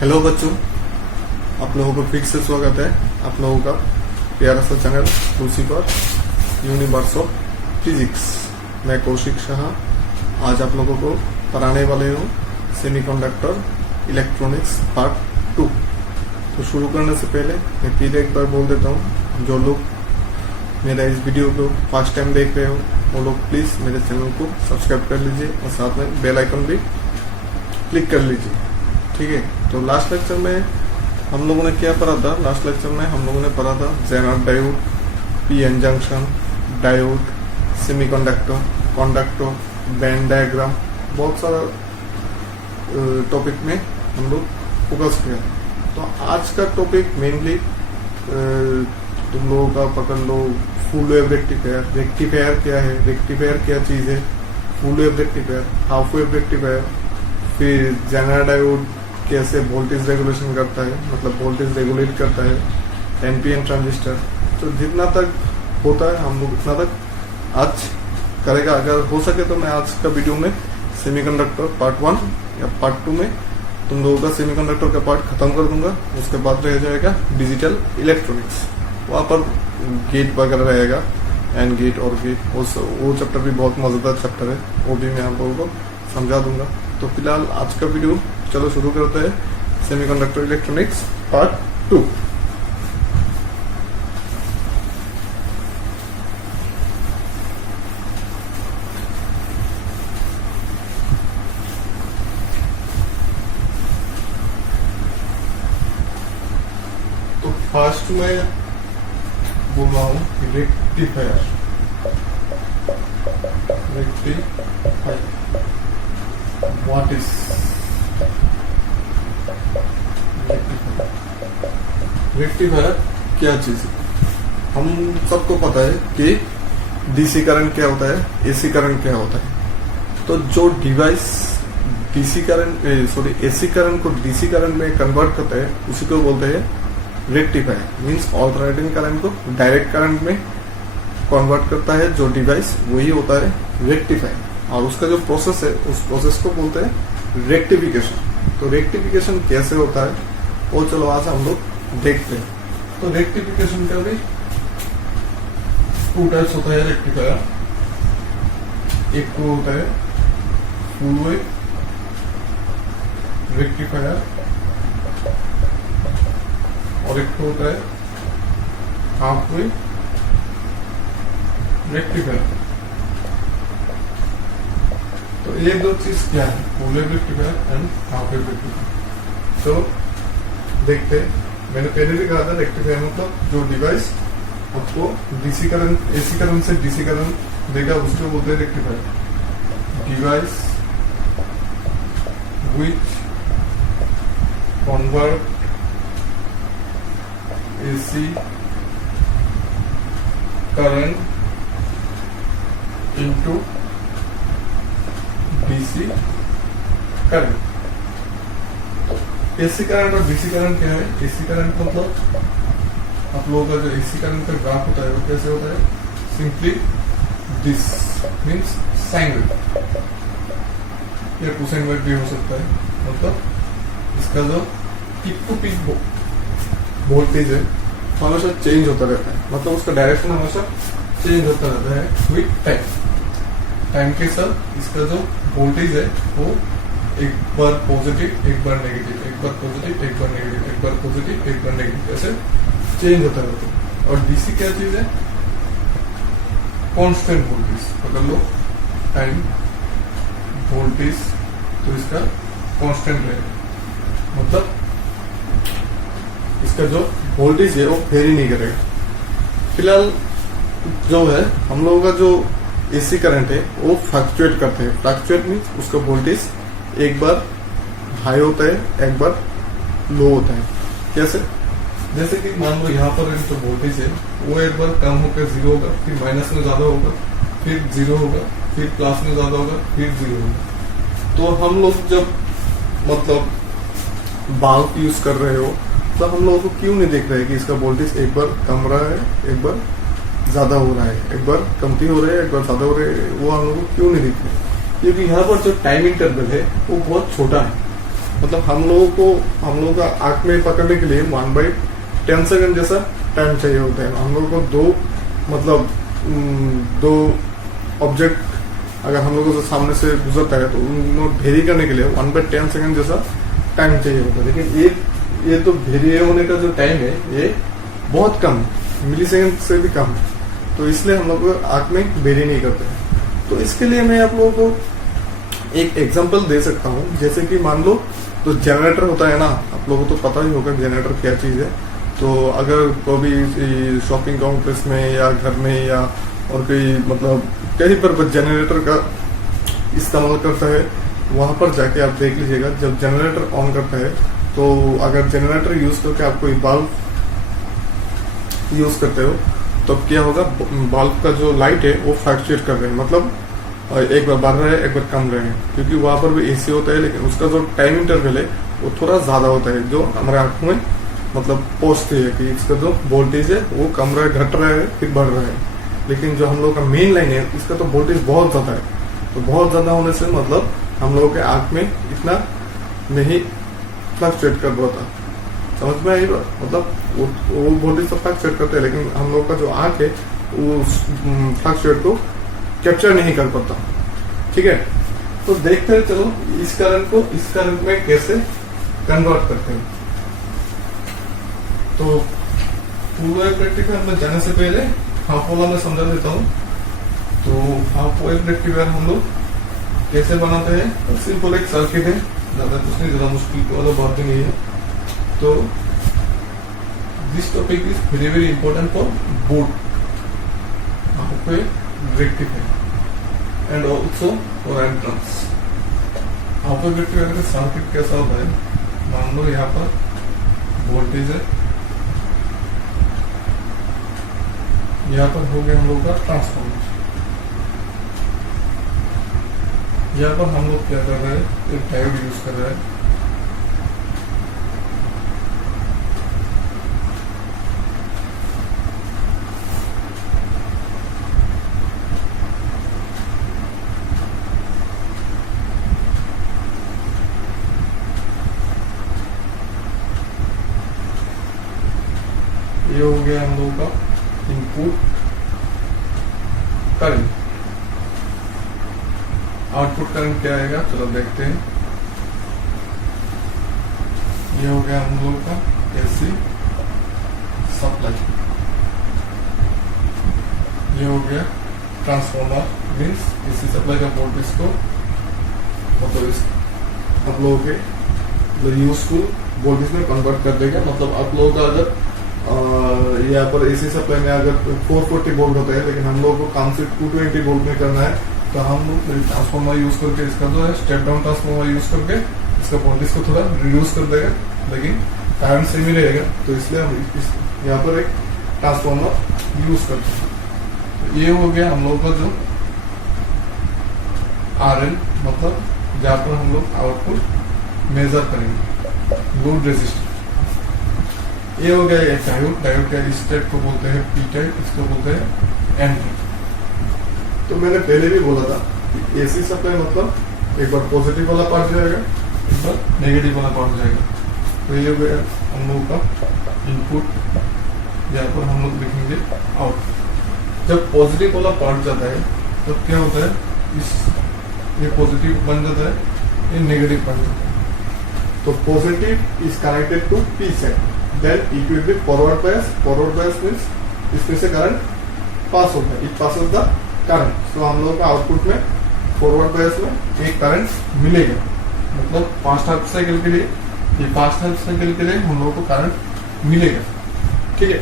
Hello बच्चों, आप लोगों को फिर से स्वागत है आप लोगों का प्यारा सा channel Lucifer universe of physics. मैं कौशिक शाह आज आप लोगों को पढ़ाने वाले हूँ सेमीकंडक्टर इलेक्ट्रॉनिक्स पार्ट 2। तो शुरू करने से पहले मैं फिर एक बार बोल देता हूँ, जो लोग मेरा इस वीडियो को फर्स्ट टाइम देख रहे हो वो लोग प्लीज़ मेरे चैनल को सब्सक्राइब कर लीजिए और साथ में बेल आइकन भी क्लिक कर लीजिए, ठीक है। तो लास्ट लेक्चर में हम लोगों ने क्या पढ़ा था? लास्ट लेक्चर में हम लोगों ने पढ़ा था Zener diode, PN junction, diode, semiconductor, conductor, band diagram, बहुत सारा टॉपिक में हम लोग फोकस किया। तो आज का टॉपिक मेनली तुम लोगों का पकड़ लो, फुल वेव रेक्टिफायर। रेक्टिफायर क्या है, रेक्टिफायर क्या चीज़ है, full wave rectifier, half wave rectifier, फिर जेनर डायोड कैसे वोल्टेज रेगुलेशन करता है, मतलब वोल्टेज रेगुलेट करता है, एनपीएन ट्रांजिस्टर। तो जितना तक होता है हम लोग उतना तक आज करेगा। अगर हो सके तो मैं आज का वीडियो में सेमीकंडक्टर पार्ट 1 या पार्ट 2 में तुम लोगों का सेमीकंडक्टर का पार्ट खत्म कर दूंगा। उसके बाद रह जाएगा डिजिटल इलेक्ट्रॉनिक्स, वहाँ पर गेट वगैरह रहेगा, एंड गेट और गेट, वो चैप्टर भी बहुत मजेदार चैप्टर है, वो भी मैं आप लोगों को समझा दूंगा। तो फिलहाल आज का वीडियो चलो शुरू करते हैं सेमीकंडक्टर इलेक्ट्रॉनिक्स पार्ट 2। तो फर्स्ट में बोल रहा हूँ rectifier. Rectifier what is rectifier? क्या चीज है? हम सबको पता है कि डीसी करंट क्या होता है, एसी करंट क्या होता है। तो जो device DC current AC current को डीसी करंट में कन्वर्ट करता है उसी को बोलते हैं रेक्टिफायर। मींस ऑल्टरनेटिंग करंट को डायरेक्ट करंट में कन्वर्ट करता है जो डिवाइस, वही होता है रेक्टिफायर। और उसका जो प्रोसेस है उस प्रोसेस को बोलते हैं रेक्टिफिकेशन। तो रेक्टिफिकेशन कैसे होता है वो चलो आज हम लोग देखते हैं। तो रेक्टिफिकेशन का भी 2 टाइप्स होता है रेक्टिफायर। एक तो होता है फुल वेव रेक्टिफायर और एक तो होता है हाफ वेव रेक्टिफायर। तो ये दो चीज क्या है, full wave rectifier and half wave rectifier. चलो देखते हैं। मैंने पहले भी कहा था रेक्टिफायर मतलब जो डिवाइस आपको डीसी करंट एसी करंट से डीसी करंट देगा उसको बोलते हैं rectifier. Device which convert AC current into DC current. AC current और डीसी करंट क्या है? एसी करंट मतलब आप लोगों का जो एसी करंट का ग्राफ होता है वो कैसे होता है? Simply this means sine wave या कोसाइन वेव भी हो सकता है। मतलब इसका जो पीक टू पीक वोल्टेज है हमेशा चेंज होता रहता है, मतलब उसका डायरेक्शन हमेशा चेंज होता रहता है विथ टाइम के साथ। इसका जो वोल्टेज है वो एक बार पॉजिटिव एक बार नेगेटिव, एक बार पॉजिटिव एक बार नेगेटिव, एक बार पॉजिटिव एक बार नेगेटिव, ऐसे चेंज होता रहता है। और डीसी क्या चीज है? Constant voltage. पकड़ लो टाइम वोल्टेज, तो इसका कांस्टेंट रहेगा, मतलब इसका जो वोल्टेज है वो वेरी नहीं करेगा। फिलहाल जो है हम लोगों का जो एसी करंट है वो फ्लक्चुएट करते हैं। फ्लक्चुएट मीन्स उसका वोल्टेज एक बार हाई होता है एक बार लो होता है। कैसे? जैसे कि मान लो यहाँ पर जो वोल्टेज है वो एक बार कम होकर 0 होगा, फिर माइनस में ज्यादा होगा, फिर 0 होगा, फिर प्लस में ज्यादा होगा, फिर 0 होगा। तो हम लोग जब मतलब बल्ब यूज कर रहे हो तो हम लोगों को क्यों नहीं देख रहे कि इसका वोल्टेज एक बार कम रहा है एक बार ज्यादा हो रहा है, एक बार कमती हो रहा है एक बार ज्यादा हो रहा है, वो हम लोग को क्यों नहीं दिख रहे? क्योंकि यहाँ पर जो टाइम इंटरवल है वो बहुत छोटा है। मतलब हम लोगों का आंख में पकड़ने के लिए 1/10 सेकंड जैसा टाइम चाहिए होता है। हम लोगों को दो ऑब्जेक्ट अगर हम लोगों से सामने से गुजरता है तो उनको भेरी करने के लिए 1/10 सेकंड जैसा टाइम चाहिए होता है। लेकिन ये तो भेरी होने का जो टाइम है ये बहुत कम, मिली सेकंड से भी कम है, तो इसलिए हम लोग आंख में भेरी नहीं करते। तो इसके लिए मैं आप लोगों को एक एग्जांपल दे सकता हूँ। जैसे कि मान लो तो जनरेटर होता है ना, आप लोगों को तो पता ही होगा जनरेटर क्या चीज़ है। तो अगर कभी शॉपिंग कॉम्प्लेक्स में या घर में या और कोई मतलब कहीं पर जनरेटर का इस्तेमाल करता है, वहां पर जाके आप देख लीजिएगा जब जनरेटर ऑन करता है तो अगर जनरेटर यूज करके आप कोई बल्ब यूज करते हो तो क्या होगा, बल्ब का जो लाइट है वो फ्लक्चुएट कर रहे हैं, मतलब एक बार बढ़ रहा है एक बार कम रहे हैं, क्योंकि वहां पर भी एसी होता है लेकिन उसका जो टाइम इंटरवल है वो थोड़ा ज्यादा होता है, जो हमारे आंखों में मतलब पहुंचती है कि इसका जो वोल्टेज है वो कम रहा है, घट रहा है, फिर बढ़ रहा है। लेकिन जो हम लोग का मेन लाइन है इसका तो वोल्टेज बहुत ज्यादा है, तो बहुत ज्यादा होने से मतलब हम लोगों के आंख में इतना नहीं फ्लक्चुएट कर पाता। समझ में आई बात? मतलब वो वोल्टेज तो फ्लक्चुएट करते हैं लेकिन हम लोग का जो आंख है वो फ्लक्चुएट को कैप्चर नहीं कर पाता। ठीक है, तो देखते हैं चलो इस करंट में कैसे कन्वर्ट करते हैं। तो फुल वेव रेक्टिफायर में जाने से पहले हाफ वाला मैं समझा देता हूँ। तो हाफ वेव रेक्टिफायर हम लोग कैसे बनाते हैं, सिंपल एक सर्किट है, ज्यादा कुछ नहीं, ज्यादा मुश्किल वाला बात ही नहीं है। तो this topic is very very important for both half wave rectifier and also for entrance. Half wave rectifier का सर्किट कैसा होता है, मान लो यहाँ पर वोल्टेज है, यहाँ पर हो गया हम लोग का ट्रांसफॉर्मर, यहाँ पर हम लोग क्या कर रहे हैं, एक डायोड यूज कर रहे हैं। ये हो गया हम लोगों का इनपुट करंट। आउटपुट करंट क्या आएगा, चलो देखते हैं। ये हो गया हम लोगों का एसी सप्लाई, ये हो गया ट्रांसफॉर्मर, मीन्स एसी सप्लाई का वोल्टेज को मतलब इस आप लोगों के यूजफुल वोल्टेज में कन्वर्ट कर देगा। मतलब आप लोगों का अगर यहाँ पर एसी सप्लाई में अगर 440 वोल्ट होता है लेकिन हम लोगों को काम से 220 वोल्ट में करना है, तो हम लोग ट्रांसफॉर्मर यूज करके इसका जो है स्टेप डाउन ट्रांसफॉर्मर यूज करके इसका वोल्टेज को थोड़ा रिड्यूस कर देगा, लेकिन करंट सेम ही रहेगा। तो इसलिए हम यहाँ पर एक ट्रांसफॉर्मर यूज करते हैं। तो ये हो गया हम लोग का जो RL, मतलब जहाँ पर हम लोग आउटपुट मेजर करेंगे, लोड रेजिस्टेंस। ये हो गया एक डायोड, डायोड का इस टाइप को बोलते हैं पी टाइप, इसको बोलते हैं एन टाइप। तो मैंने पहले भी बोला था कि एसी सप्लाई मतलब एक बार पॉजिटिव वाला पार्ट जाएगा, एक बार नेगेटिव वाला पार्ट जाएगा। तो ये हो गया हम लोगों का इनपुट, यहाँ पर हम लोग लिखेंगे आउटपुट। जब पॉजिटिव वाला पार्ट जाता है तब तो क्या होता है, ये पॉजिटिव बन जाता है, ये नेगेटिव बन जाता है। तो positive is connected to P side, then it will be forward bias means इसमें से करंट पास होता है, it passes the current। तो हम लोगों का आउटपुट में फॉरवर्ड बायस में एक करंट मिलेगा, मतलब फास्ट हाफ साइकिल के लिए, ये फास्ट हाफ साइकिल के लिए हम लोगों को करंट मिलेगा। ठीक है,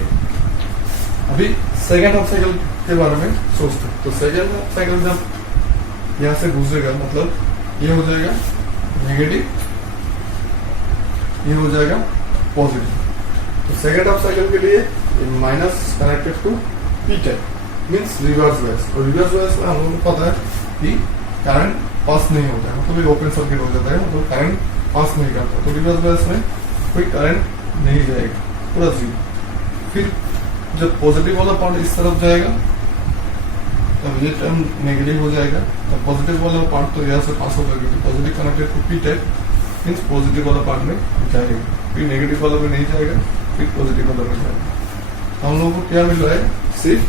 अभी सेकेंड हाफ साइकिल के बारे में सोचते हैं। तो सेकेंड हाफ साइकिल जब यहाँ से गुजरेगा मतलब ये हो जाएगा नेगेटिव, ये हो जाएगा पॉजिटिव। तो सेकेंड हाफ साइकिल के लिए minus connected to P type means reverse bias. और रिवर्स बायस में हम लोगों को पता है कि करंट पास नहीं होता है, मतलब ओपन सर्किट हो जाता है, मतलब करंट पास नहीं करता। तो रिवर्स बायस में कोई करंट नहीं जाएगा, पूरा जीरो। फिर जब पॉजिटिव वाला पार्ट इस तरफ जाएगा तब ये टर्म नेगेटिव हो जाएगा, तब पॉजिटिव वाला पार्ट तो यहाँ से पास होगा क्योंकि positive connected to P type, means positive वाला पार्ट में जाएगा, फिर नेगेटिव वाला में नहीं जाएगा, फिर पॉजिटिव वाला में जाएगा। हम लोगों को क्या मिल रहा है, सिर्फ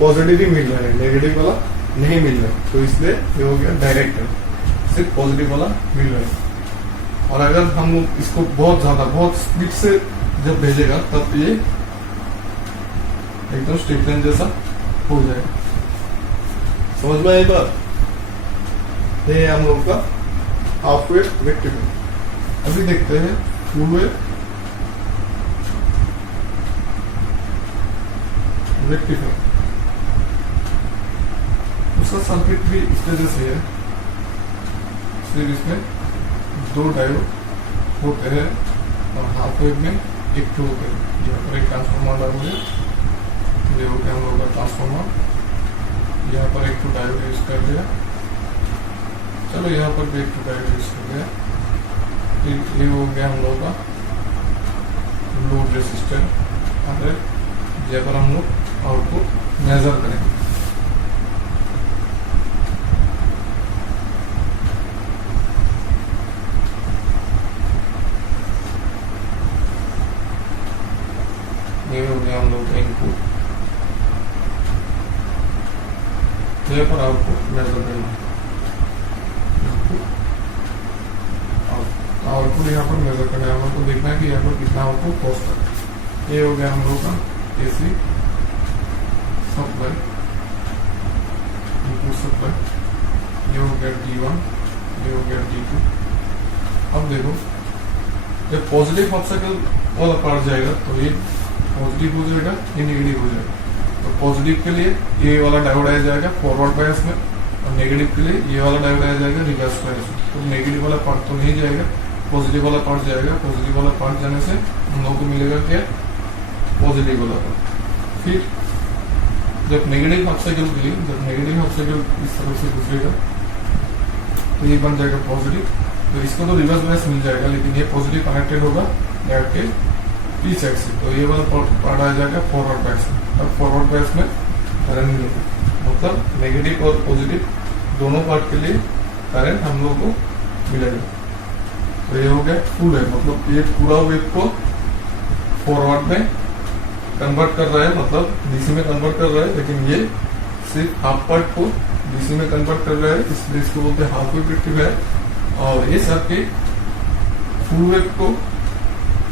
पॉजिटिव ही मिल रहा है, नेगेटिव वाला नहीं मिल रहा है। तो इसलिए ये हो गया डायरेक्ट, सिर्फ पॉजिटिव वाला मिल रहा है। और अगर हम इसको बहुत ज्यादा बहुत स्पीड से जब भेजेगा तब ये एकदम स्ट्रेट लाइन जैसा हो जाएगा। समझ में आई बात? ये हम लोग का हाफ वेव रेक्टिफायर। अभी देखते हैं फुल वेव रेक्टिफायर। उसका सर्किट भी इस तरह से है, सिर्फ इसमें 2 डायोड होते हैं और हाफ वेव में एक टू होते हैं। यहाँ पर एक ट्रांसफॉर्मर लगा हुआ है, ये हो गया हम लोग का ट्रांसफॉर्मर। यहाँ पर एक टू डायोड यूज कर लिया, चलो यहाँ पर भी एक टू डायोड यूज कर लिया। फिर ये हो गया हम लोग का लोड रेसिस्टर, यहाँ पर हम लोग आउटपुट मेजर करेंगे। ये हो गया हम लोग का इनपुट, यहाँ पर आउटपुट मेजर करना। आउटपुट यहाँ पर मेजर करना है, हम लोग को देखना है कि यहाँ पर कितना आउटपुट पहुंचता है। ये हो गया हम लोग का एसी सप्लाई, इनपुट सप्लाई। ये हो गया D1, ये हो गया D2। अब देखो जब पॉजिटिव ऑब्स्टेकल वाला पार्ट जाएगा तो ये पॉजिटिव हो जाएगा, ये नेगेटिव हो जाएगा। तो पॉजिटिव के लिए ये वाला डायोड आ जाएगा फॉरवर्ड बायस में, और नेगेटिव के लिए ये वाला डायोड आ जाएगा रिवर्स बायस में। तो नेगेटिव वाला पार्ट तो नहीं जाएगा, पॉजिटिव वाला पार्ट जाएगा। पॉजिटिव वाला पार्ट जाने से हम लोगों को मिलेगा क्या, पॉजिटिव वाला पार्ट। फिर जब नेगेटिव ऑब्स्टेकल के लिए, जब नेगेटिव ऑब्स्टेकल इस तरफ से गुजरेगा तो ये बन जाएगा पॉजिटिव। तो इसको तो रिवर्स बायस मिल जाएगा, लेकिन ये पॉजिटिव कनेक्टेड होगा डायोड के पी साइड से, तो ये वाला पार्ट आ जाएगा फॉरवर्ड बायस में। अब फॉरवर्ड बायस में करंट मिलेगा, मतलब नेगेटिव और पॉजिटिव दोनों पार्ट के लिए करंट हम लोग को मिलेगा। तो ये हो गया फुल वेव, मतलब ये पूरा वेव को फॉरवर्ड में कन्वर्ट कर रहा है, मतलब डीसी में कन्वर्ट कर रहा है, लेकिन ये सिर्फ हाफ पार्ट को डीसी में कन्वर्ट कर रहा है, इसलिए इसको बोलते हैं हाफ वेव रेक्टिफायर। और ये सर्किट फुल वेव को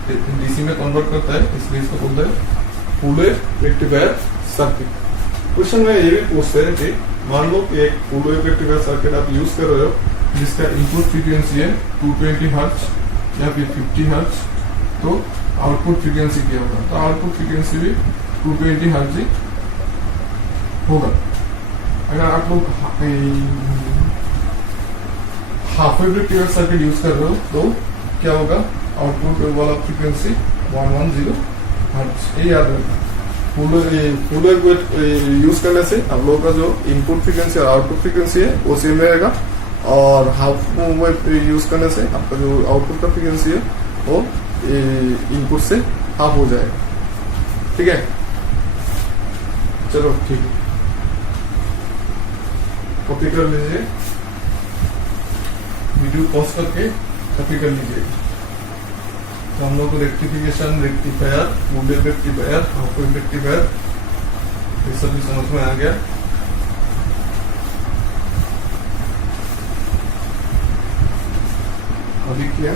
डीसी में कन्वर्ट करता है, इसलिए इसको बोलते हैं full wave rectifier circuit. Question में ये भी पूछते हैं कि मान लो कि एक फुल वेव रेक्टिफायर सर्किट आप यूज कर रहे हो जिसका इनपुट फ्रीक्वेंसी है 220 हर्ट्ज या फिर 50 हर्ट्ज, तो आउटपुट फ्रीक्वेंसी क्या होगा? तो आउटपुट फ्रीक्वेंसी भी 220 हर्ट्ज ही होगा। अगर आप लोग half wave rectifier circuit use कर रहे हो तो क्या होगा? आउटपुट वाला फ्रीक्वेंसी 110 हर्ट्ज, ये याद रखना। फुल वेव यूज करने से आप लोगों का जो इनपुट फ्रीक्वेंसी और आउटपुट फ्रीक्वेंसी है वो सेम रहेगा, और हाफ वेव यूज करने से आपका जो आउटपुट का फ्रीक्वेंसी है वो इनपुट से हाफ हो जाएगा। ठीक है, चलो ठीक है, कॉपी कर लीजिए, वीडियो पॉज करके कॉपी कर लीजिए। तो हम लोग को rectification, rectifier, full wave rectifier, half wave rectifier ये सब भी समझ में आ गया। अभी क्या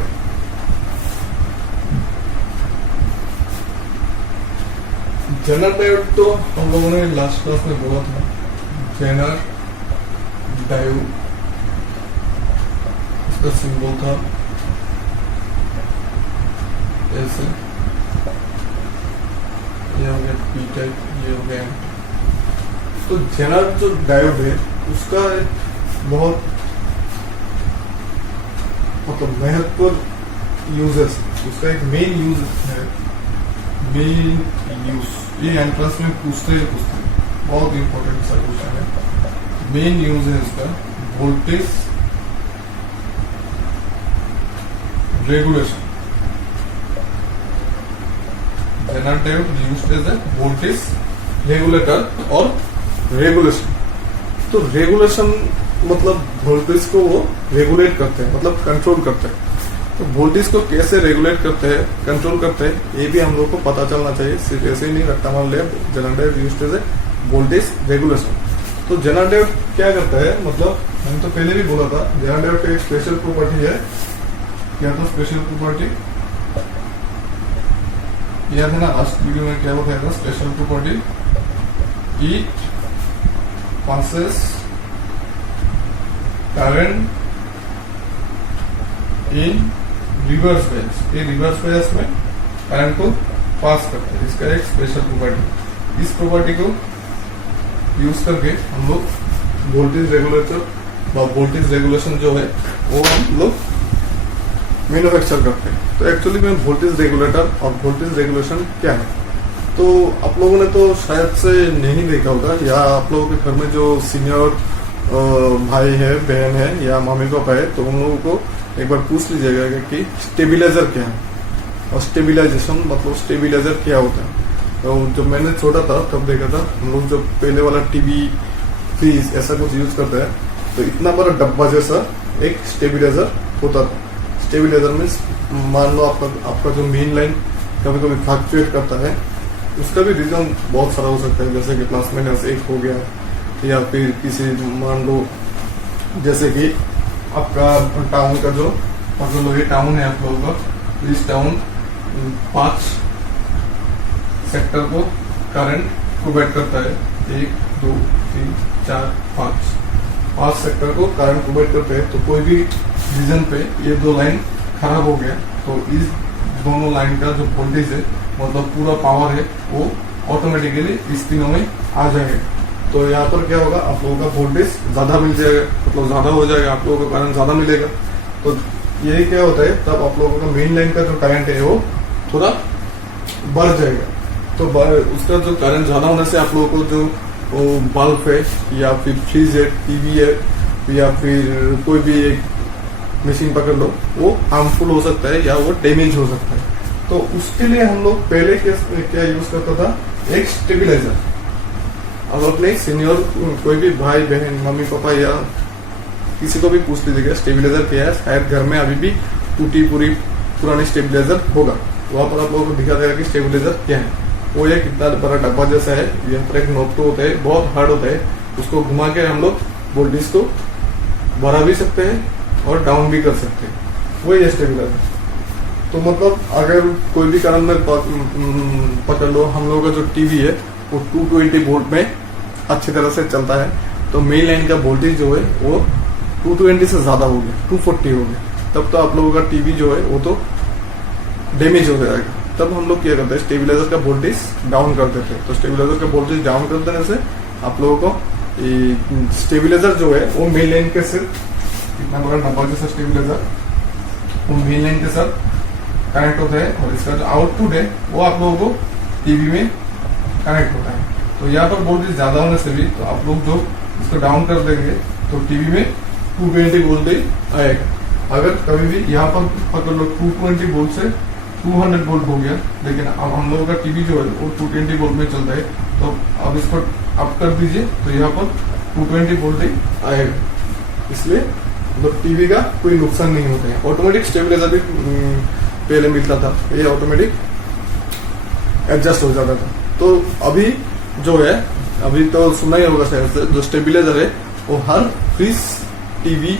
जेनर डायोड तो हम लोगों ने लास्ट क्लास में बोला था। जेनर डायोड इसका सिंबल था ऐसे, ये हो गया पी टाइप, ये हो गया। तो जेनर जो डायोड है उसका बहुत मतलब महत्वपूर्ण यूजेस, उसका एक मेन यूज है, मेन यूज ये एंट्रेंस में पूछते हैं, बहुत इंपॉर्टेंट सा क्वेश्चन है। मेन यूज है इसका voltage regulation. Zener diode used as a voltage regulator और रेगुलेशन। तो रेगुलेशन मतलब वोल्टेज को वो रेगुलेट करते हैं, मतलब कंट्रोल करते हैं। तो वोल्टेज को कैसे रेगुलेट करते हैं, कंट्रोल करते हैं, ये भी हम लोग को पता चलना चाहिए। सिर्फ ऐसे ही नहीं, रेक्टामार lab generator used as voltage regulation. तो जनरेटर क्या करता है, मतलब मैंने तो पहले भी बोला था, जनरेटर का एक स्पेशल प्रॉपर्टी है। क्या था स्पेशल प्रॉपर्टी, याद है ना, लास्ट वीडियो में क्या बताया था? Special property, it passes current in reverse bias. ये रिवर्स बायस में करंट को पास करता है, इसका एक स्पेशल प्रॉपर्टी। इस प्रॉपर्टी को यूज करके हम लोग वोल्टेज रेगुलेटर व वोल्टेज रेगुलेशन जो है वो हम लोग मैन्युफैक्चर करते हैं। तो एक्चुअली में वोल्टेज रेगुलेटर और वोल्टेज रेगुलेशन क्या है, तो आप लोगों ने तो शायद से नहीं देखा होगा, या आप लोगों के घर में जो सीनियर भाई है, बहन है या मम्मी पापा है, तो उन लोगों को एक बार पूछ लीजिएगा कि स्टेबिलाईजर क्या है और स्टेबिलाईजेशन मतलब स्टेबिलाईजर क्या होता है। तो जब मैंने छोटा था तब देखा था, हम लोग जब पहले वाला टीवी, फ्रिज ऐसा कुछ यूज करते हैं, तो इतना बड़ा डब्बा जैसा एक स्टेबिलाईजर होता था। स्टेबिलाईजर मीन्स मान लो आपका जो मेन लाइन कभी कभी फ्लक्चुएट करता है, उसका भी रीजन बहुत सारा हो सकता है, जैसे कि प्लस माइनस 1 हो गया, या फिर किसी मान लो जैसे कि आपका टाउन का जो मतलब ये टाउन है आप लोगों का, इस टाउन 5 सेक्टर को करंट प्रोवाइड करता है, 1 2 3 4 5 सेक्टर को करंट प्रोवाइड करते हैं। तो कोई भी रीजन पे ये 2 लाइन खराब हो गया, तो इस दोनों लाइन का जो वोल्टेज है मतलब पूरा पावर है वो ऑटोमेटिकली इस तीनों में आ जाएगा। तो यहाँ पर क्या होगा, आप लोगों का वोल्टेज ज्यादा मिल जाएगा, मतलब ज्यादा हो जाएगा, आप लोगों को करंट ज्यादा मिलेगा। तो यही क्या होता है, तब आप लोगों का मेन लाइन का जो करंट है वो थोड़ा बढ़ जाएगा। तो उसका जो करंट ज्यादा होने से आप लोगों को जो बल्ब है या फिर फ्रिज है, टीवी है, या फिर कोई भी एक मशीन पकड़ लो, वो हार्मफुल हो सकता है या वो डैमेज हो सकता है। तो उसके लिए हम लोग पहले क्या यूज करता था, एक स्टेबिलाईजर। अब अपने सीनियर कोई भी भाई बहन मम्मी पापा या किसी को भी पूछ लीजिएगा स्टेबिलाईजर क्या है, शायद घर में अभी भी टूटी पूरी पुरानी स्टेबिलाईजर होगा। वहां पर आप लोगों को दिखा देगा कि स्टेबिलाईजर क्या है। वो एक इतना बड़ा डब्बा जैसा है, यहाँ पर एक नोब तो होता है, बहुत हार्ड होता है, उसको घुमा के हम लोग वोल्टेज को बढ़ा भी सकते हैं और डाउन भी कर सकते हैं, वो ये स्टेबिलाईजर। तो मतलब अगर कोई भी कारण में पकड़ लो, हम लोगों का जो टीवी है वो 220 वोल्ट में अच्छी तरह से चलता है, तो मेन लाइन का वोल्टेज जो है वो 220 से ज्यादा हो गया, 240 हो गया, तब तो आप लोगों का टीवी जो है वो तो डैमेज हो जाएगा। तब हम लोग क्या करते हैं, स्टेबिलाईजर का वोल्टेज डाउन कर देते हैं। तो स्टेबिलाईजर का वोल्टेज डाउन कर देने से आप लोगों को स्टेबिलाईजर जो है वो मेन लाइन के साथ, इतना बड़ा डब्बा जैसा स्टेबिलाईजर वो मेन लाइन के साथ कनेक्ट होता है, और इसका जो आउटपुट है वो आप लोगों को टीवी में कनेक्ट होता है। तो यहाँ पर वोल्टेज ज्यादा होने से भी तो आप लोग जो इसको डाउन कर देंगे तो टीवी में 220 वोल्टेज आएगा। अगर कभी भी यहाँ पर पकड़ लो 220 वोल्ट से 200 वोल्ट हो गया, लेकिन अब हम लोगों का टीवी जो है वो 220 वोल्ट में चलता है, तो अब इसको अप कर दीजिए तो यहाँ पर 220 वोल्टेज आएगा। इसलिए मतलब टीवी का कोई नुकसान नहीं होता है। ऑटोमेटिक स्टेबिलाईजर भी पहले मिलता था, ये ऑटोमेटिक एडजस्ट हो जाता था। तो अभी जो है, अभी तो सुना ही होगा शायद से, जो स्टेबिलाईजर है वो हर फ्रिज, टीवी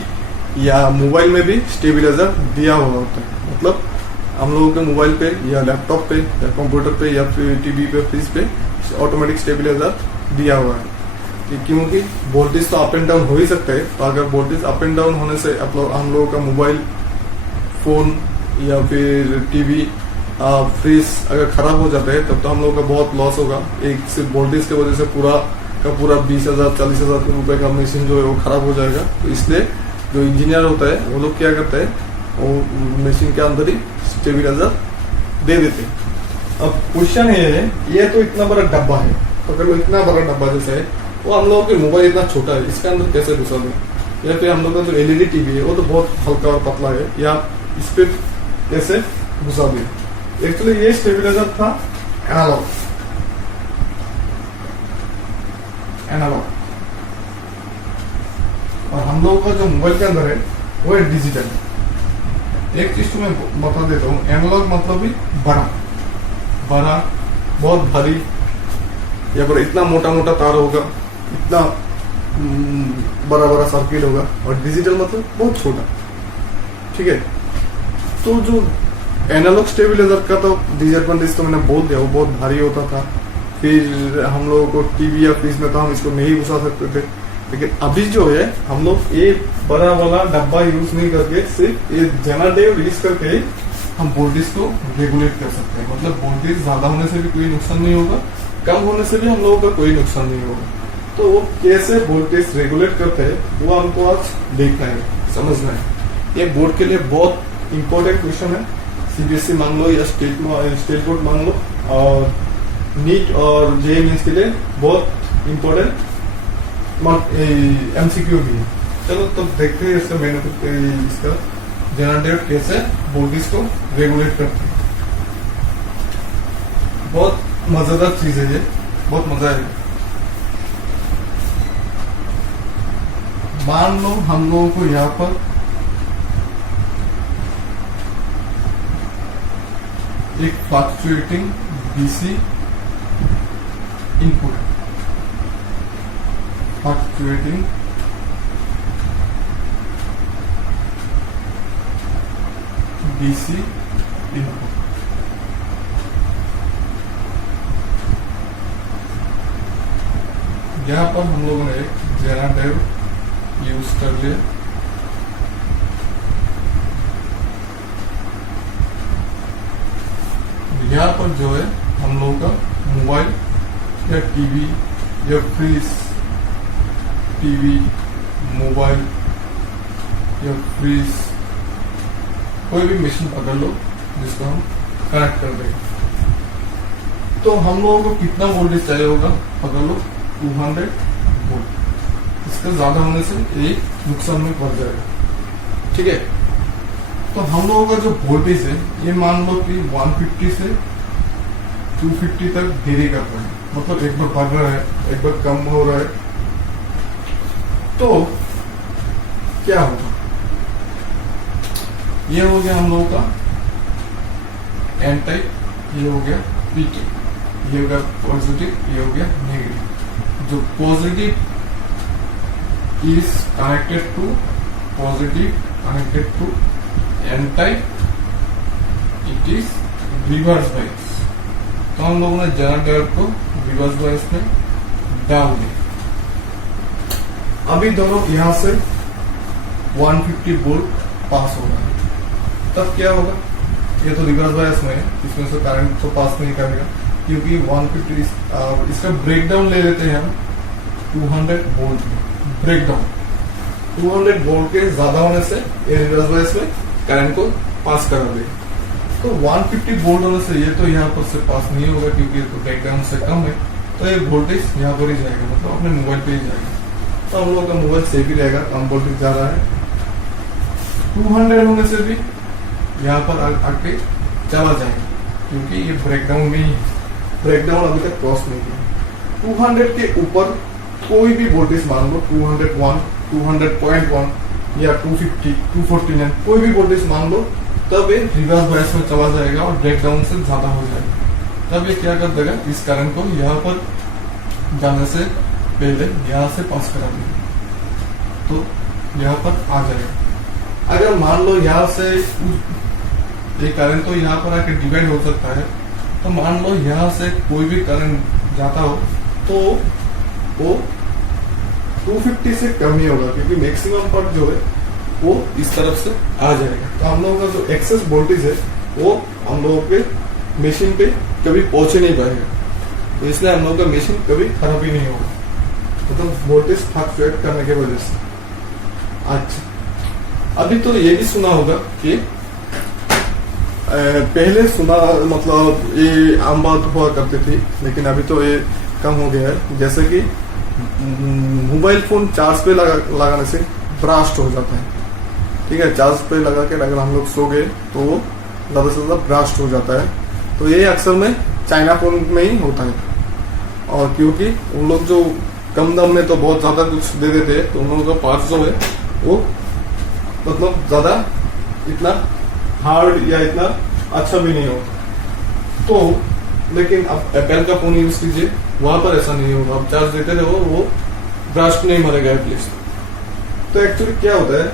या मोबाइल में भी स्टेबिलाईजर दिया हुआ होता है। मतलब हम लोगों के मोबाइल पे या लैपटॉप पे या कंप्यूटर पे या फिर टीवी पे, फ्रिज पे ऑटोमेटिक स्टेबिलाईजर दिया हुआ है, क्योंकि वोल्टेज तो अप एंड डाउन हो ही सकता है। तो अगर वोल्टेज अप एंड डाउन होने से हम लोगों का मोबाइल फोन या फिर टीवी फ्रिज अगर खराब हो जाता है, तब तो हम लोगों का बहुत लॉस होगा। एक सिर्फ वोल्टेज की वजह से पूरा का पूरा 20,000 40,000 रुपए का मशीन जो है वो खराब हो जाएगा। तो इसलिए जो इंजीनियर होता है वो लोग क्या करते हैं, वो मशीन के अंदर ही स्टेबिलाईजर दे देते हैं। अब क्वेश्चन ये है, ये तो इतना बड़ा डब्बा है, तो अगर इतना बड़ा डब्बा जैसा है, वो हम लोगों के मोबाइल इतना छोटा है, इसके अंदर कैसे घुसा दें? या फिर हम लोग का जो एलईडी टीवी है वो तो बहुत हल्का और पतला है, या इस पे कैसे घुसा दें? एक्चुअली ये स्टेबिलाईजर था एनालॉग, और हम लोगों का जो मोबाइल के अंदर है वो है डिजिटल। एक चीज तो मैं बता देता हूँ, एनालॉग मतलब ही बड़ा बड़ा, बहुत भारी, या पर इतना मोटा मोटा तार होगा, इतना बड़ा बड़ा सर्किट होगा, और डिजिटल मतलब बहुत छोटा। ठीक है, तो जो एनालॉग स्टेबिलाईजर का तो डिसएडवांटेज तो मैंने बोल दिया, वो बहुत भारी होता था। फिर हम लोगों को टीवी या फ्रिज में तो हम इसको नहीं घुसा सकते थे, लेकिन अभी जो है हम लोग ये बड़ा वाला डब्बा यूज नहीं करके सिर्फ ये जेनरेटर यूज करके हम वोल्टेज को रेगुलेट कर सकते हैं। मतलब वोल्टेज ज्यादा होने से भी कोई नुकसान नहीं होगा, कम होने से भी हम लोगों का कोई नुकसान नहीं होगा। तो वो कैसे वोल्टेज रेगुलेट करते हैं वो हमको आज देखना है, समझना है। ये बोर्ड के लिए बहुत इंपॉर्टेंट क्वेश्चन है। सीबीएसई मांग लो या स्टेट बोर्ड मांग लो, और नीट और जेईई मेंस के लिए बहुत इंपॉर्टेंट एमसीक्यू भी है। चलो तब देखते हैं इसका इसका जनरेटर कैसे वोल्टेज को रेगुलेट करते हैं। बहुत मजेदार चीज है ये, बहुत मजा आएगा। मान लो हम लोगों को यहाँ पर एक fluctuating DC input, fluctuating DC input, यहाँ पर हम लोगों ने एक जनरेटर यूज कर लिया। यहाँ पर जो है हम लोगों का मोबाइल या टीवी या फ्रिज, टीवी, मोबाइल या फ्रिज, कोई भी मशीन पकड़ लो जिसको हम कनेक्ट कर देंगे। तो हम लोगों को कितना वोल्टेज चाहिए होगा, पकड़ लो 200 वोल्ट। इसका ज्यादा होने से एक नुकसान में पड़ जाएगा। ठीक है, तो हम लोगों का जो वोल्टेज है ये मान लो कि 150 से 250 तक वेरी कर रहा है। मतलब एक बार बढ़ रहा है, एक बार कम हो रहा है। तो क्या होगा, ये हो गया हम लोगों का एन टाइप, ये हो गया पी टाइप, ये हो गया पॉजिटिव, ये हो गया नेगेटिव। जो positive is connected to positive, connected to N type, it is reverse bias. तो हम लोगों ने जनरेटर को रिवर्स बायस में डाल दिया। अभी दोनों यहां से 150 वोल्ट पास हो रहा है, तब क्या होगा, ये तो रिवर्स बायस में है, इसमें से करंट तो पास नहीं करेगा, क्योंकि 150 इसका ब्रेकडाउन ले लेते हैं हम 200 वोल्ट में। ब्रेकडाउन 200 वोल्ट के ज्यादा होने से ये रिवर्स बायस में करंट को पास करा देगा। तो 150 वोल्ट होने से ये तो यहाँ पर से पास नहीं होगा, क्योंकि ये तो ब्रेकडाउन से कम है। तो ये वोल्टेज यहाँ पर ही जाएगा, मतलब अपने मोबाइल पे ही जाएगा। तो हम लोग का मोबाइल सेफ ही रहेगा, कम वोल्टेज जा रहा है। 200 होने से भी यहाँ पर आके चला जाएगा, क्योंकि ये ब्रेकडाउन में ही, ब्रेकडाउन अभी तक क्रॉस नहीं किया। 200 के ऊपर कोई भी वोल्टेज मान लो, 201, 200.1 या 250, 249, कोई भी वोल्टेज मान लो, तब ये रिवर्स बायस में चला जाएगा और ब्रेकडाउन से ज्यादा हो जाएगा। तब ये क्या कर देगा, इस करंट को यहाँ पर जाने से पहले यहाँ से पास करा देगा, तो यहाँ पर आ जाएगा। अगर मान लो यहाँ से ये करंट तो यहाँ पर आके डिवाइड हो सकता है, तो मान लो यहाँ से कोई भी करंट जाता हो तो वो 250 से कम ही होगा, क्योंकि मैक्सिमम पर जो है वो इस तरफ से आ जाएगा। तो हम लोगों का जो एक्सेस वोल्टेज है वो हम लोगों के मशीन पे कभी पहुंच नहीं पाएगा। तो इसलिए हम लोगों का मशीन कभी खराब ही नहीं होगा, मतलब वोल्टेज फ्लक्चुएट करने की वजह से। अच्छा, अभी तो ये भी सुना होगा कि पहले सुना, मतलब ये आम बात हुआ करती थी, लेकिन अभी तो ये कम हो गया है। जैसे कि मोबाइल फोन चार्ज पे लगाने से ब्रास्ट हो जाता है। ठीक है, चार्ज पे लगा के अगर हम लोग सो गए तो वो ज्यादा से ज्यादा ब्रास्ट हो जाता है। तो ये अक्सर में चाइना फोन में ही होता है, और क्योंकि उन लोग जो कम दाम में तो बहुत ज्यादा कुछ दे देते हैं, तो उन लोगों का पार्ट्स जो है वो मतलब ज्यादा इतना हार्ड या इतना अच्छा भी नहीं होगा। तो लेकिन अब एप्पल का फोन यूज कीजिए, वहां पर ऐसा नहीं होगा। आप चार्ज देते रहो, वो ब्रस्ट नहीं मरेगा एटलीस्ट। तो एक्चुअली क्या होता है,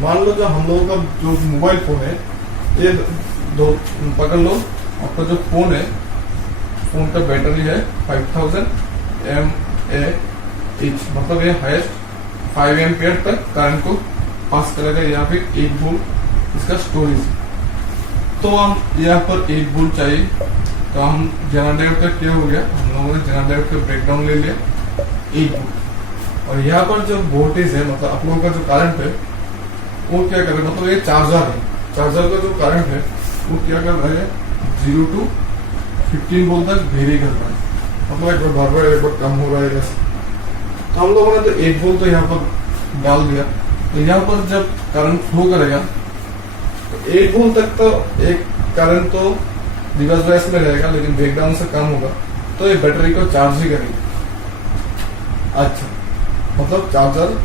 मान लो जो हम लोगों का जो मोबाइल फोन है, ये दो पकड़ लो, आपका जो फोन है, फोन का बैटरी है 5000 mAh, मतलब ये हाईएस्ट 5 एम्पियर तक करंट को पास करेगा, या फिर 8 वोल्ट इसका स्टोरेज। तो हम यहाँ पर 8 वोल्ट चाहिए, तो हम जनरेटर का क्या हो गया, हम लोगों ने जनरेटर का ब्रेकडाउन ले लिया 8 वोल्ट। और यहाँ पर जो वोल्टेज है, मतलब आप लोगों का जो करंट है वो क्या कर रहा है, मतलब ये चार्जर है, चार्जर का जो करंट है वो क्या कर रहा है, 0 to 15 वोल्ट तक वेरी कर रहा है, मतलब एक बार बढ़ रहा है, एक बार कम हो रहा है जैसे। तो हम लोगों ने तो 8 वोल्ट तो यहाँ पर डाल दिया, तो यहाँ पर जब करंट फ्लो करेगा तो 8 वोल्ट तक तो एक करंट तो रिवर्स बायस में रहेगा, लेकिन ब्रेकडाउन से कम होगा, तो ये बैटरी को चार्ज ही करेगी। अच्छा, मतलब चार्जर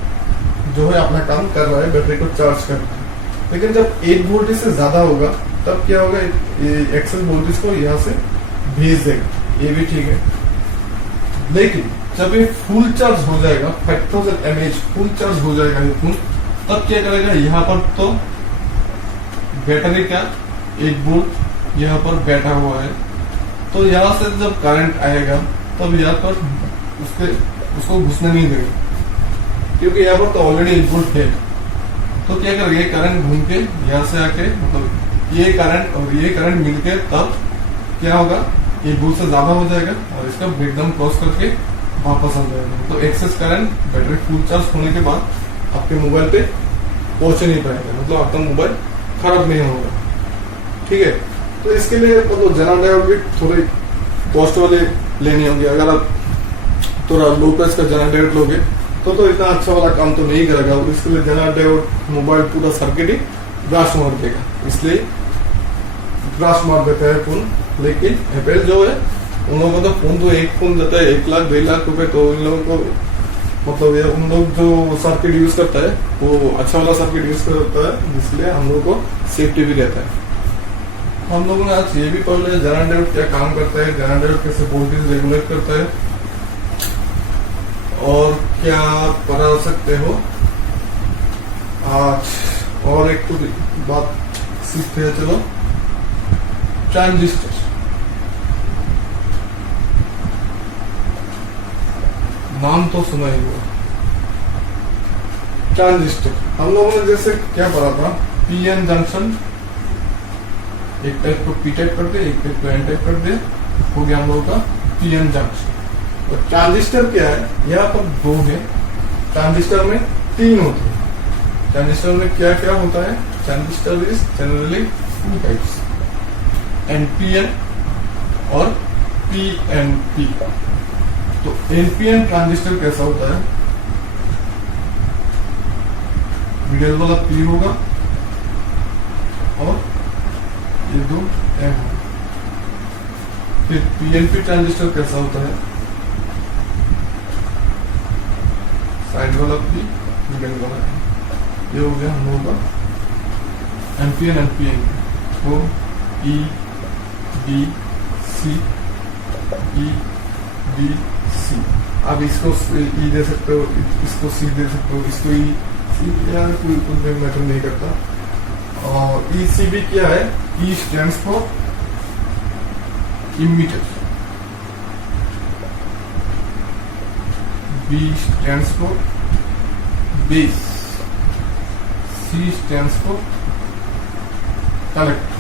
जो है अपना काम कर रहा है, बैटरी को चार्ज कर रहा है। लेकिन जब 8 वोल्टेज से ज्यादा होगा तब क्या होगा, एक्सेस वोल्टेज को यहाँ से भेज देगा, ये भी ठीक है। लेकिन जब ये फुल चार्ज हो जाएगा, 5000 mAh फुल चार्ज हो जाएगा ये फोन, तब क्या करेगा, यहाँ पर तो बैटरी का 1 वोल्ट यहाँ पर बैठा हुआ है, तो यहाँ से जब करंट आएगा तब यहाँ पर उसको घुसने नहीं देगा, क्योंकि यहाँ पर तो ऑलरेडी 1 वोल्ट है। तो क्या करेगा, ये करंट घूम के यहाँ से आके, मतलब ये करंट और ये करंट मिलके तब क्या होगा, 1 वोल्ट से ज्यादा हो जाएगा और इसका ब्रेकडाउन क्रॉस करके वापस आ जाएगा। तो excess current battery full charge होने के बाद आपके मोबाइल पे पहुंच नहीं पाएगा, मतलब आपका मोबाइल खराब नहीं होगा। ठीक है, तो इसके लिए मतलब जनरेटर भी थोड़े कॉस्ट वाले लेने होंगे। अगर आप थोड़ा लो प्राइस का जनरेटर लोगे तो इतना अच्छा वाला काम तो नहीं करेगा, इसके लिए जनरेटर मोबाइल पूरा सर्किट ही ब्लास्ट मार देगा, इसलिए ब्लास्ट मार देता है फोन। लेकिन एप्पल जो है, उन लोगों का फोन तो एक फोन जाता है 1 लाख 2 लाख रुपए, तो इन लोगों को मतलब ये उन लोग जो सर्किट यूज करता है वो अच्छा वाला सर्किट यूज करता है, इसलिए हम लोग को सेफ्टी भी रहता है। हम लोगों ने आज ये भी पढ़ लिया जनरेटर क्या काम करता है, जनरेटर कैसे वोल्टेज रेगुलेट करता है, और क्या करा सकते हो आज। और एक तो बात सीखते हैं, चलो ट्रांजिस्टर। नाम तो सुना ही हुआ, ट्रांजिस्टर। हम लोगों ने जैसे क्या पढ़ा था, पीएन जंक्शन, एक टाइप को पी टाइप कर दे, एक टाइप को एन टाइप कर दे, हो गया हम लोगों का पीएन जंक्शन। तो ट्रांजिस्टर क्या है, यहाँ पर 2 है, ट्रांजिस्टर में 3 होते हैं। ट्रांजिस्टर में क्या क्या होता है, transistor is generally 2 types, NPN और पीएनपी। तो एनपीएन ट्रांजिस्टर कैसा होता है, मिडिल वाला पी होगा और ये 2 एन होगा। फिर पीएनपी ट्रांजिस्टर कैसा होता है, साइड वाला पी, मिडिल वाला है। ये हो गया हम लोगों का एनपीएन एनपीएन वो E B C, E B C. आप इसको ई दे सकते हो, इसको सी दे सकते हो, इसको ई सी, यार कोई मैटर नहीं करता। और ई सी बी क्या है, ई stands for emitter, B stands for base, C stands for collector।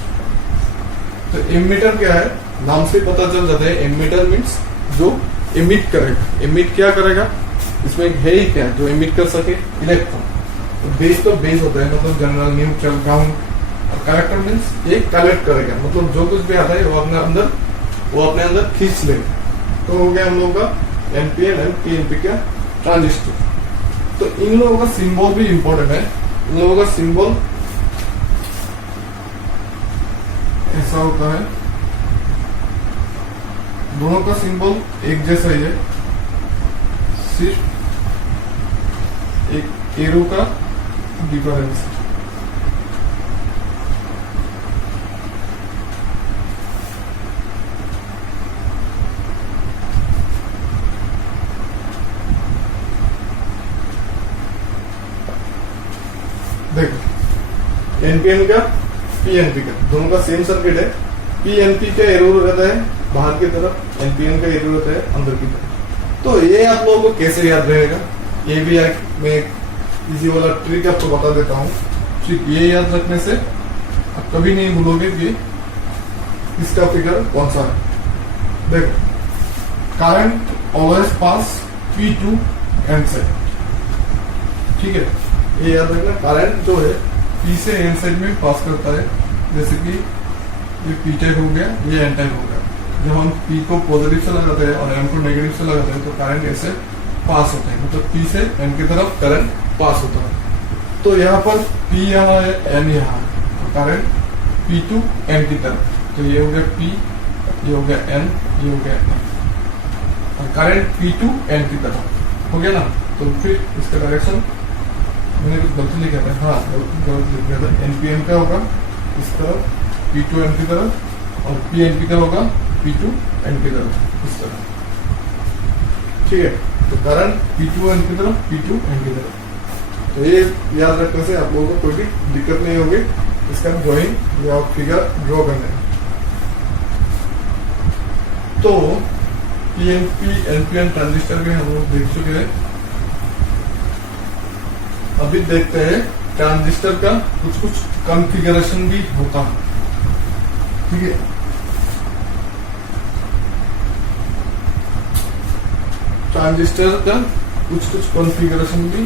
तो एमिटर क्या है, नाम से पता चल जाता है, एमिटर मीन्स जो एमिट करेगा। एमिट क्या करेगा, इसमें है ही क्या जो एमिट कर सके, इलेक्ट्रॉन। तो बेस तो बेस होता है, मतलब जनरल न्यूट्रल ग्राउंड। और कलेक्टर मीन्स ये कलेक्ट करेगा, मतलब जो कुछ भी आता है वो अपने अंदर खींच लेगा। तो हो गया हम लोगों का एनपीएन एंड पीएनपी का ट्रांजिस्टर। तो इन लोगों का सिंबल भी इंपॉर्टेंट है। इन लोगों का सिंबल ऐसा होता है, दोनों का सिंबल एक जैसा ही है, सिर्फ एक एरो का डिफरेंस। देखो एनपीएन का पीएनपी का दोनों का सेम सर्किट है। पीएनपी का एरो रहता है बाहर की तरफ, एनपीएन का एरो रहता है अंदर की तरफ। तो ये आप लोगों को कैसे याद रहेगा, ये भी मैं इजी वाला ट्रिक आपको बता देता हूँ। ठीक, ये याद रखने से आप कभी नहीं भूलोगे कि इसका फिगर कौन सा है। देखो current always pass P to N side, ठीक है, ये याद रखना। करंट जो है पी से एन साइड में पास करता है, जैसे कि ये पी टाइप हो गया, ये एन टाइप हो गया। जब हम पी को पॉजिटिव से लगाते हैं और एन को नेगेटिव से लगाते हैं तो करंट ऐसे पास होते हैं, मतलब पी से एन की तरफ करंट पास होता है। तो यहाँ पर पी यहाँ है, एन यहाँ है, तो करंट पी टू एन की तरफ, तो ये हो गया पी, ये हो गया एन, ये हो गया एन, और करंट पी टू एन की तरफ हो गया ना। तो फिर इसका डायरेक्शन मैंने कुछ गलती लिखा था, हाँ गलत लिख दिया था। एनपीएम का होगा इस तरफ पी टू एन की तरफ, और पी एन पी का होगा पी टू एन की तरफ, इस तरफ, ठीक है। तो करंट पी टू एन की तरफ, पी टू एन की तरफ। तो ये याद रखने से आप लोगों को कोई भी दिक्कत नहीं होगी इसका ड्राइंग या फिगर ड्रॉ करने में। तो पीएनपी एनपीएन ट्रांजिस्टर भी हम लोग देख चुके हैं। अभी देखते हैं ट्रांजिस्टर का कुछ कुछ कॉन्फ़िगरेशन भी होता है, ठीक है। ट्रांजिस्टर का कुछ कुछ कॉन्फ़िगरेशन भी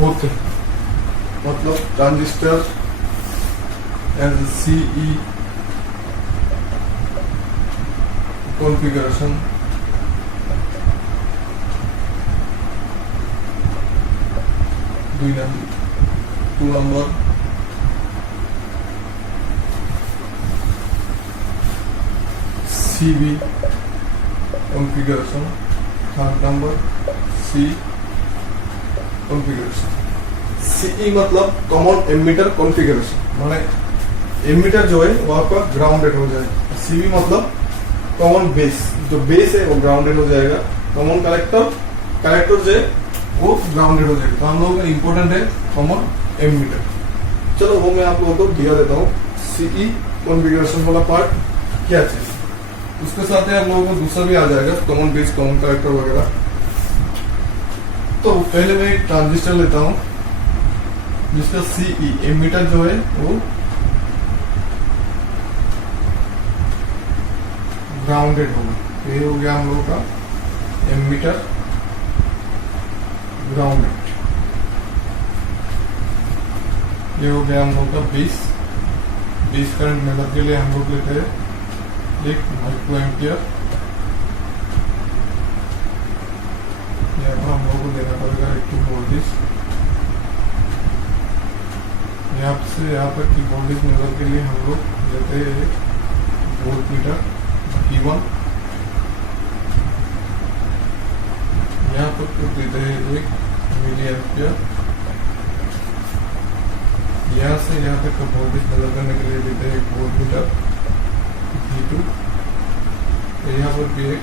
होते हैं, मतलब transistor as CE configuration, two number, CB configuration, third number C configuration. CE मतलब कॉमन एमिटर कॉन्फ़िगरेशन, माने एमिटर जो है वो आपका ग्राउंडेड हो जाएगा। सीबी मतलब कॉमन बेस, जो बेस है वो ग्राउंडेड हो जाएगा। कॉमन कलेक्टर जो है वो ग्राउंडेड हो जाएगा। तो हम लोगों का इंपॉर्टेंट है कॉमन एमिटर। चलो वो मैं आप लोगों को दिया देता हूँ सीई कॉन्फ़िगरेशन वाला पार्ट क्या चाहिए। उसके साथ ही आप लोगों को दूसरा भी आ जाएगा, कॉमन बेस, कॉमन कलेक्टर वगैरह। तो पहले मैं एक ट्रांजिस्टर लेता हूँ जिसका सीई एमिटर जो है वो ग्राउंडेड होगा। ये हो गया हम लोगों का एमिटर ग्राउंडेड। ये हो गया हम लोग का बेस करंट मेथड के लिए हम लोग लेते हैं 1 माइक्रो एम्पियर। यहाँ पर हम लोग को देना पड़ेगा 2 वोल्टेज। यहाँ से यहाँ तक की वोल्टेज मेथड के लिए हम लोग लेते हैं वोल्ट मीटर V1। यहाँ पर तो देते हैं 1 मिली एम्पियर। यहाँ से यहाँ तक का वोल्टेज मेजर करने के लिए देते हैं 1 वोल्ट मीटर V2। तो यहाँ पर भी एक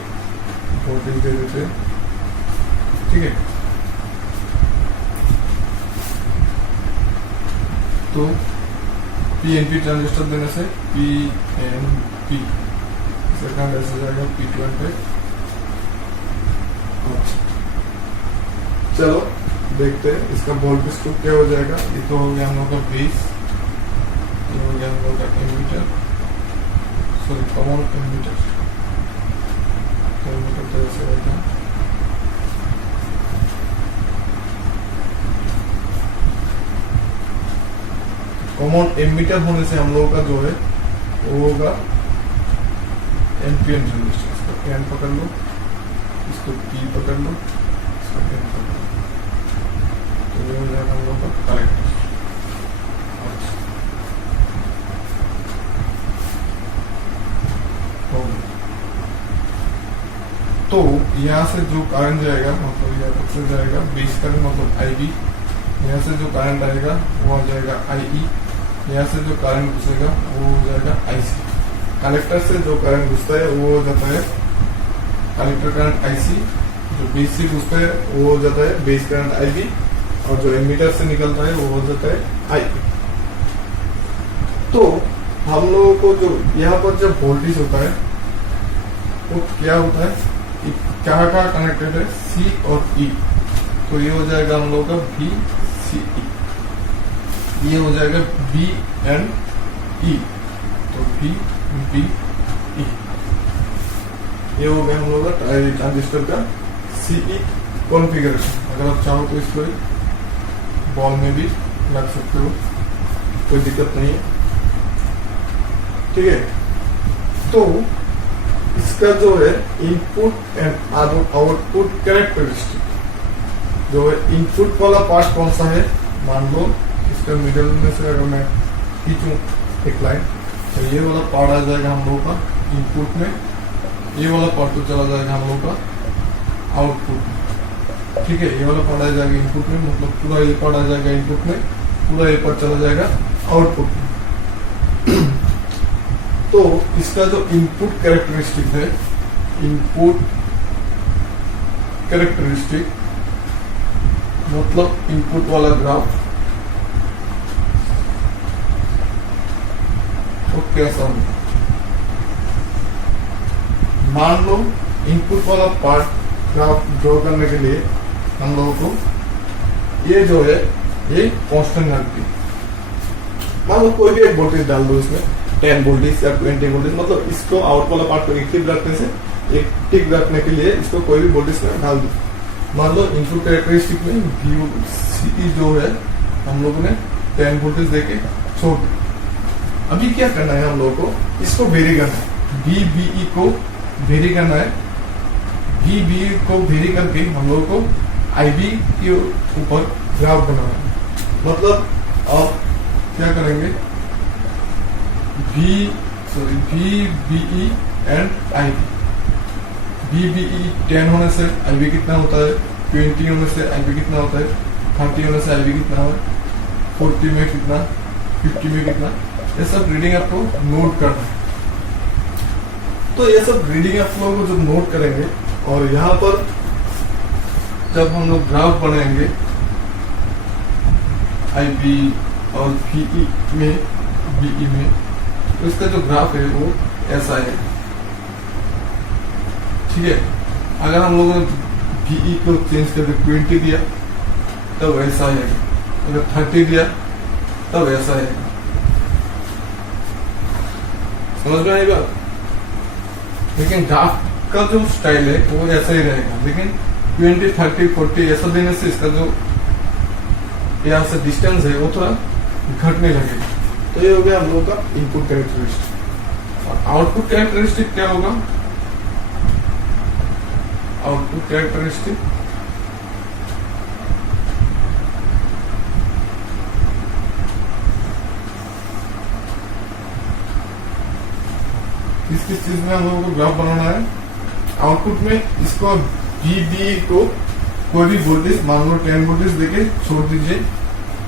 वोल्टेज दे देते हैं, ठीक है। तो पीएनपी ट्रांजिस्टर देने से पीएनपी सेकंड ऐसा जाएगा P20। चलो देखते हैं इसका वोल्टेज तो क्या हो जाएगा। ये तो हो गया हम लोग का बेस, ये हो गया हम लोग का emitter, sorry common emitter. Emitter तो ऐसे रहेगा, कॉमन एमीटर होने से हम लोगों का जो है वो होगा एनपीएन ट्रांजिस्टर। इसको एन पकड़ लो, इसको पी पकड़ लो, इसको एन पकड़ लो, तो ये हो जाएगा हम लोग का कलेक्टर। तो यहाँ से जो करंट जाएगा मतलब यहाँ तक से जाएगा बेस करंट मतलब आईबी। यहाँ से जो करंट आएगा वो आ जाएगा आईई। यहाँ से जो करंट घुसेगा वो हो जाएगा आईसी। कलेक्टर से जो करंट घुसता है वो हो जाता है कलेक्टर करंट आईसी। जो बेस से घुसता है वो हो जाता है बेस करंट आईबी। और जो एमीटर से निकल रहा है वो हो जाता है आई। तो हम लोगों को जो यहाँ पर जब वोल्टेज होता है वो क्या होता है, कहाँ कहाँ कनेक्टेड है, सी और ई। तो ये हो जाएगा हम लोगों का बी सी ई, ये हो जाएगा बी एंड ई, तो बी बी ई। ये हो गया हम लोग का ट्रांजिस्टर का सीई कॉन्फ़िगरेशन। अगर आप चाहो तो इसको बॉल में भी लग सकते हो, कोई दिक्कत नहीं है, ठीक है। तो इसका जो है इनपुट एंड आउटपुट कैरेक्टरिस्टिक, जो है इनपुट वाला पार्ट कौन सा है, मान लो इसका मिडिल में से अगर मैं खींचूं एक लाइन, तो ये वाला पार्ट आ जाएगा हम लोग का इनपुट में, ये वाला पार्ट तो चला जाएगा हम लोग का आउटपुट में, ठीक है। ये वाला पार्ट आ जाएगा इनपुट में, मतलब पूरा ये पार्ट आ जाएगा इनपुट में, पूरा ये पार्ट चला जाएगा आउटपुट में। तो इसका जो इनपुट कैरेक्टरिस्टिक है, इनपुट कैरेक्टरिस्टिक मतलब इनपुट वाला ग्राफ, तो कैसा होगा, मान लो इनपुट वाला पार्ट ग्राफ ड्रॉ करने के लिए हम लोगों को ये जो है ये कांस्टेंट रखती है। मान लो कोई भी एक वोल्टेज डाल दो इसमें, 10 वोल्टेज या 20 वोल्टेज, मतलब इसको आउट वाला पार्ट को एक टिक रखने से, एक टिक रखने के लिए इसको कोई भी वोल्टेज में डाल दो। मान लो इनपुट कैरेक्टरिस्टिक में वी जो है हम लोगों ने 10 वोल्टेज देके छोड़ दिया। अभी क्या करना है हम लोगों को, इसको वेरी करना है, बी बी ई को वेरी करना है। बी बी को वेरी करके हम लोगों को आई बी के ऊपर ग्राफ बनाना है। मतलब आप क्या करेंगे, B B E and I B B E 10 होने से आई बी कितना होता है, 20 होने से आई बी कितना होता है, 30 होने से आई बी कितना है, 40 में कितना, 50 में कितना, ये सब रीडिंग आपको नोट करना है। तो ये सब रीडिंग आप लोगों को जब नोट करेंगे और यहाँ पर जब हम लोग ग्राफ बनाएंगे आई बी और बीई में, बीई में, तो इसका जो ग्राफ है वो ऐसा है, ठीक है। अगर हम लोगों ने बीई को चेंज करके 20 दिया तब ऐसा है, अगर 30 दिया तब ऐसा है। समझ में आई बात? लेकिन ग्राफ का जो स्टाइल है वो ऐसा ही रहेगा, लेकिन 20, 30, 40 ऐसा देने से इसका जो यहाँ से डिस्टेंस है वो थोड़ा घटने लगेगा। तो ये हो गया हम लोगों का इनपुट कैरेक्टरिस्टिक। और आउटपुट कैरेक्टरिस्टिक क्या होगा, आउटपुट कैरेक्टरिस्टिक किस चीज में हम लोगों को ग्राफ बनाना है, आउटपुट में इसको बी बी को कोई भी वोल्टेज, मान लो 10 वोल्टेज देके छोड़ दीजिए।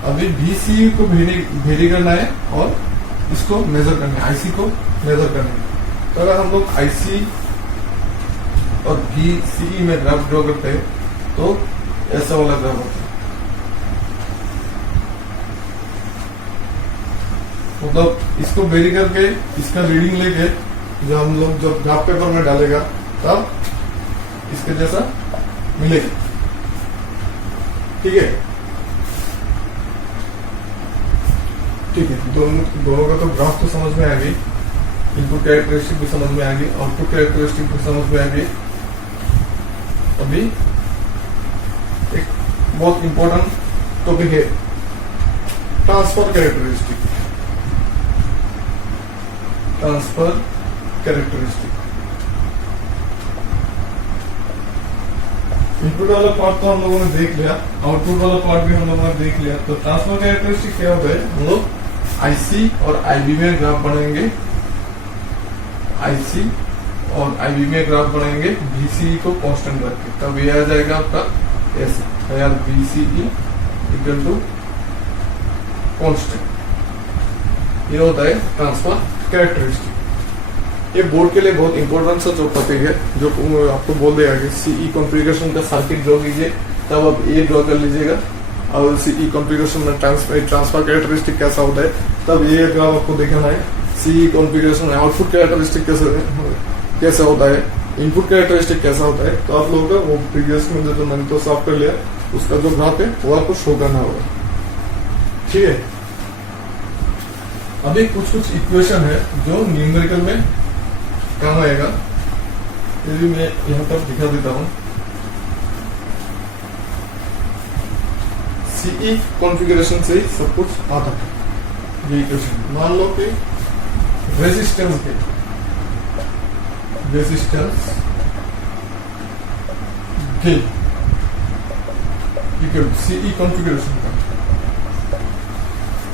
अभी बीसी को वेरी करना है और इसको मेजर करना है, आईसी को मेजर करना है। तो अगर हम लोग आईसी और बीसीई में ग्राफ ड्रॉ करते हैं तो ऐसा वाला ग्राफ होता है। मतलब इसको वेरी करके इसका रीडिंग लेके जो हम लोग जब ग्राफ पेपर में डालेगा तब इसके जैसा मिलेगा, ठीक है। ठीक है, दोनों का तो ग्राफ तो समझ में आ गई, इनपुट कैरेक्टरिस्टिक भी समझ में आ गई, आउटपुट कैरेक्टरिस्टिक भी समझ में आ गई। अभी एक बहुत इंपॉर्टेंट टॉपिक है, transfer characteristic. Transfer characteristic, input वाला पार्ट तो हम लोगों ने देख लिया, आउटपुट वाला पार्ट भी हम लोगों ने देख लिया। तो ट्रांसफर कैरेक्टरिस्टिक क्या होता है, हम लोग आईसी और आईबी में ग्राफ बनाएंगे, आईसी और आईबी में ग्राफ बनाएंगे बीसीई को कांस्टेंट रख के, तब ये आ जाएगा आपका ऐसे, यार बीसीई इक्वल टू कांस्टेंट। ये होता है ट्रांसफर कैरेक्टरिस्टिक। ये बोर्ड के लिए बहुत इंपॉर्टेंट सा जो टॉपिक है, जो आपको बोल देगा कि सीई कॉन्फ़िगरेशन का सर्किट ड्रॉ कीजिए, तब आप ये ड्रॉ कर लीजिएगा, और सीई कॉन्फ़िगरेशन में ट्रांसफर कैरेक्टरिस्टिक कैसा होता है, तब ये ग्राफ आपको देखना है। सीई कॉन्फ़िगरेशन में आउटपुट कैरेक्टरिस्टिक कैसा होता है, इनपुट कैरेक्टरिस्टिक कैसा होता है, तो आप लोगों का वो प्रीवियस में जो मैंने तो साफ कर लिया, उसका जो ग्राफ है वो आपको शो करना होगा। ठीक है, अभी कुछ इक्वेशन है जो न्यूमेरिकल में काम आएगा, ये भी मैं यहाँ पर दिखा देता हूँ। सीई कॉन्फ़िगरेशन से ही सब कुछ आता है। ये इक्वेशन मान लो कि resistance gain equal CE configuration का,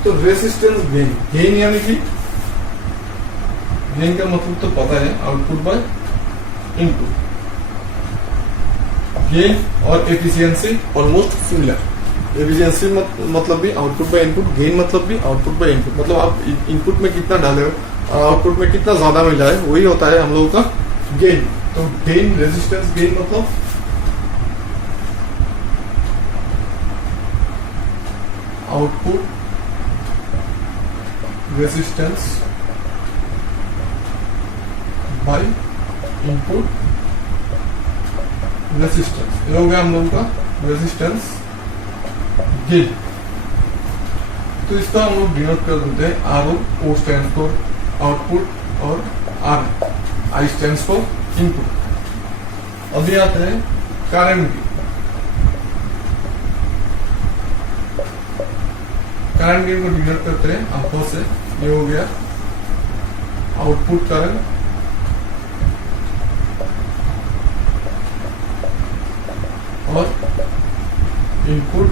तो रेजिस्टेंस गेन यानी कि गेन का मतलब तो पता है, आउटपुट बाय इनपुट। गेन और एफिशिएंसी ऑलमोस्ट सिमिलर। एफिशिएंसी मतलब भी आउटपुट बाय इनपुट, गेन मतलब भी आउटपुट बाय इनपुट। मतलब आप इनपुट में कितना डाले हो और आउटपुट में कितना ज्यादा मिल जाए, वही होता है हम लोगों का गेन। तो गेन, रेजिस्टेंस गेन मतलब output resistance by input resistance, ये हो गया हम लोगों का रेजिस्टेंस गेन। तो इसका हम लोग डिनोट कर देते हैं R O stand for output और R I stand for input. अभी आते हैं करंट गेन। करंट गेन को डिनोट करते हैं अल्फा से, ये हो गया आउटपुट करंट और इनपुट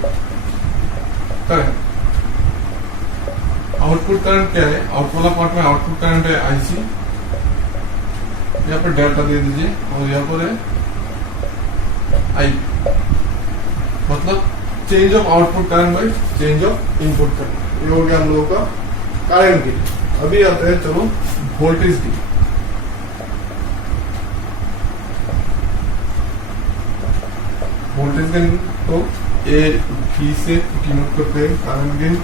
करंट। आउटपुट करंट क्या है, आउटपुट वाला पार्ट में आउटपुट करंट है आईसी, यहाँ पर डेल्टा दे दीजिए, और यहाँ पर है आई, मतलब change of output current by change of input current. ये हो गया हम लोगों का करंट गेन। अभी आते हैं चलो वोल्टेज गेन। वोल्टेज गेन तो ए बी से डिनोट करते हैं, current gain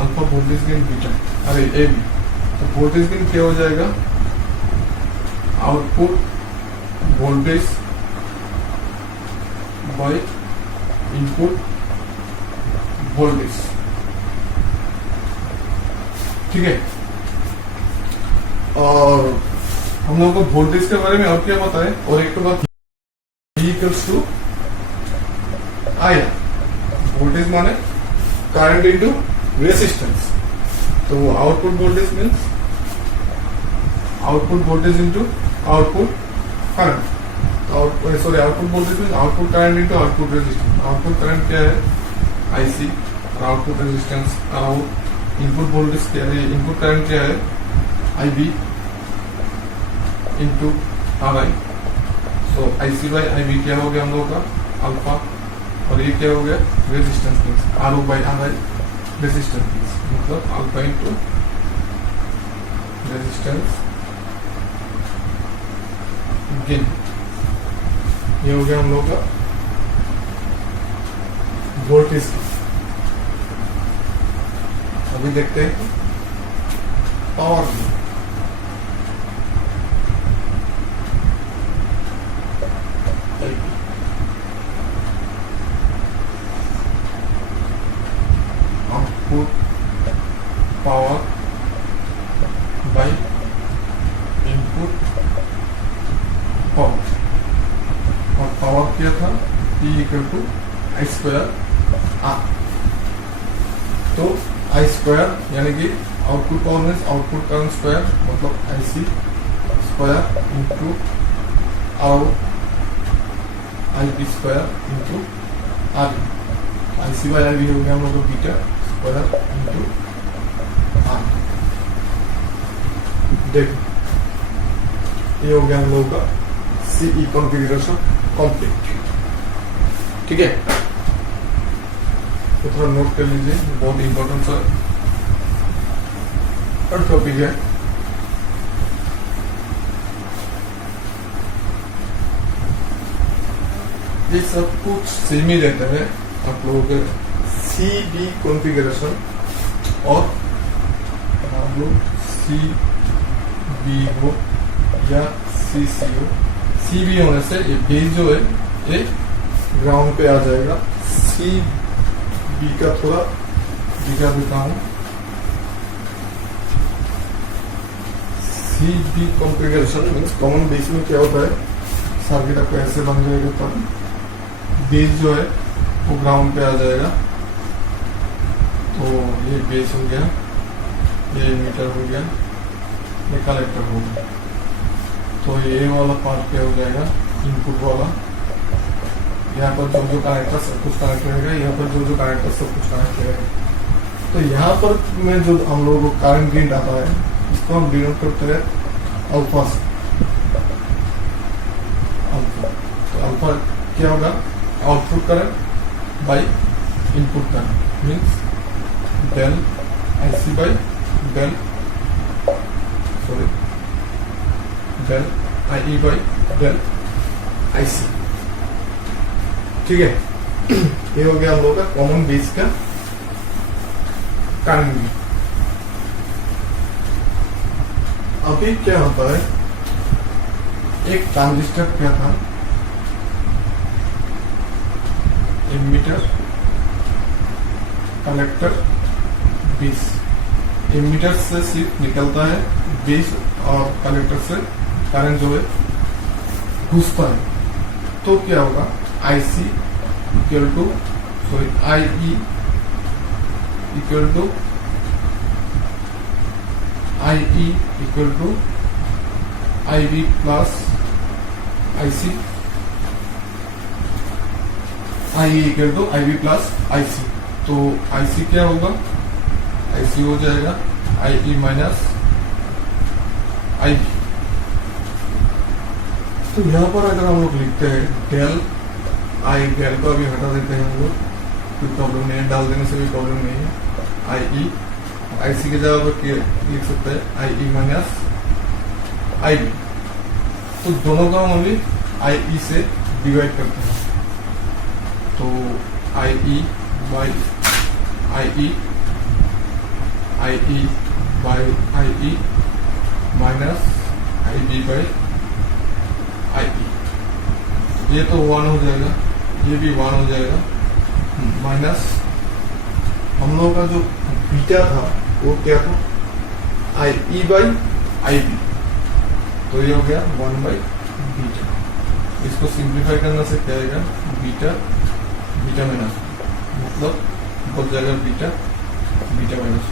alpha, voltage gain beta, अरे ए बी। तो वोल्टेज गेन क्या हो जाएगा, output voltage by input voltage. ठीक है, और हम लोगों को वोल्टेज के बारे में और क्या पता है, और एक तो बात इक्वल्स टू आई। वोल्टेज माने करंट इनटू रेजिस्टेंस, तो output voltage means output voltage into output current. Sorry, output voltage means output current into output resistance. Output current क्या है आईसी, और आउटपुट रेजिस्टेंस इनपुट वोल्टेज क्या है, input current क्या है IB into are I. So IC by IB क्या हो गया हम लोगों का अल्फा, और ये क्या हो गया resistance means R O by R I resistance means, मतलब अल्फा इनटू रेजिस्टेंस गेन। ये हो गया हम लोग का वोल्टेज। अभी देखते हैं power gain. Output power by input power, और पावर क्या था P equal to I square R. तो आई स्क्वायर यानी कि output power means output current square, मतलब I C square into R I B square into R. I C by I B हो गया हम लोग को बीटा स्क्वायर इंटू आर। देखो ये हो गया हम लोगों का सीई कॉन्फ़िगरेशन कंप्लीट। ठीक है, तो थोड़ा नोट कर लीजिए, बहुत इंपॉर्टेंट सा टॉपिक है। ये सब कुछ सेम ही रहता है आप लोगों के CB कॉन्फ़िगरेशन और CB हो या CC हो, CB होने से ये बेस जो है ये ग्राउंड पे आ जाएगा। CB का थोड़ा दिखा देता हूँ। CB configuration means common base में क्या होता है, सर्किट आपको ऐसे बन जाएगा, तब बेस जो है वो ग्राउंड पे आ जाएगा। तो ये बेस हो गया, ये मीटर हो गया, ये कलेक्टर हो गया। तो ये वाला पार्ट क्या हो जाएगा, इनपुट वाला। यहाँ पर जो कनेक्टर सब कुछ कनेक्ट रहेगा, यहाँ पर जो कनेक्टर सब कुछ कनेक्ट रहेगा। तो यहाँ पर में जो हम लोगों को करंट गेन आता है, इसको हम डिनोट करते हैं अल्फा से। अल्फा, तो अल्फा क्या होगा, output current by input current means del IC by del IE by del IC। ठीक है, ये हो गया हम लोगों का कॉमन बेस का करंट। अभी क्या होता है, एक ट्रांजिस्टर क्या था, एमीटर, कलेक्टर, बेस। एमीटर से सिर्फ निकलता है, बेस और कलेक्टर से करंट जो है घुसता है। तो क्या होगा, IC equal to IE equal to IE equal to IB plus IC, IE equal to IB plus IC। तो IC क्या होगा, IC हो जाएगा IE माइनस IB। तो यहाँ पर अगर हम लोग लिखते हैं डेल डेल को अभी हटा देते हैं हम लोग, कोई प्रॉब्लम नहीं है, डाल देने से भी प्रॉब्लम नहीं है। IE IC के जगह पर लिख सकते हैं IE माइनस IB। तो दोनों का हम अभी IE से डिवाइड करते हैं। तो IE by IE, IE by IE minus IB by IE। ये तो 1 हो जाएगा, ये भी 1 हो जाएगा, माइनस हम लोगों का जो बीटा था वो क्या था, IE बाई IB। तो ये हो गया 1 बाई बीटा। इसको सिंप्लीफाई करने से क्या आएगा, बीटा बीटा माइनस, मतलब बच जाएगा beta beta minus.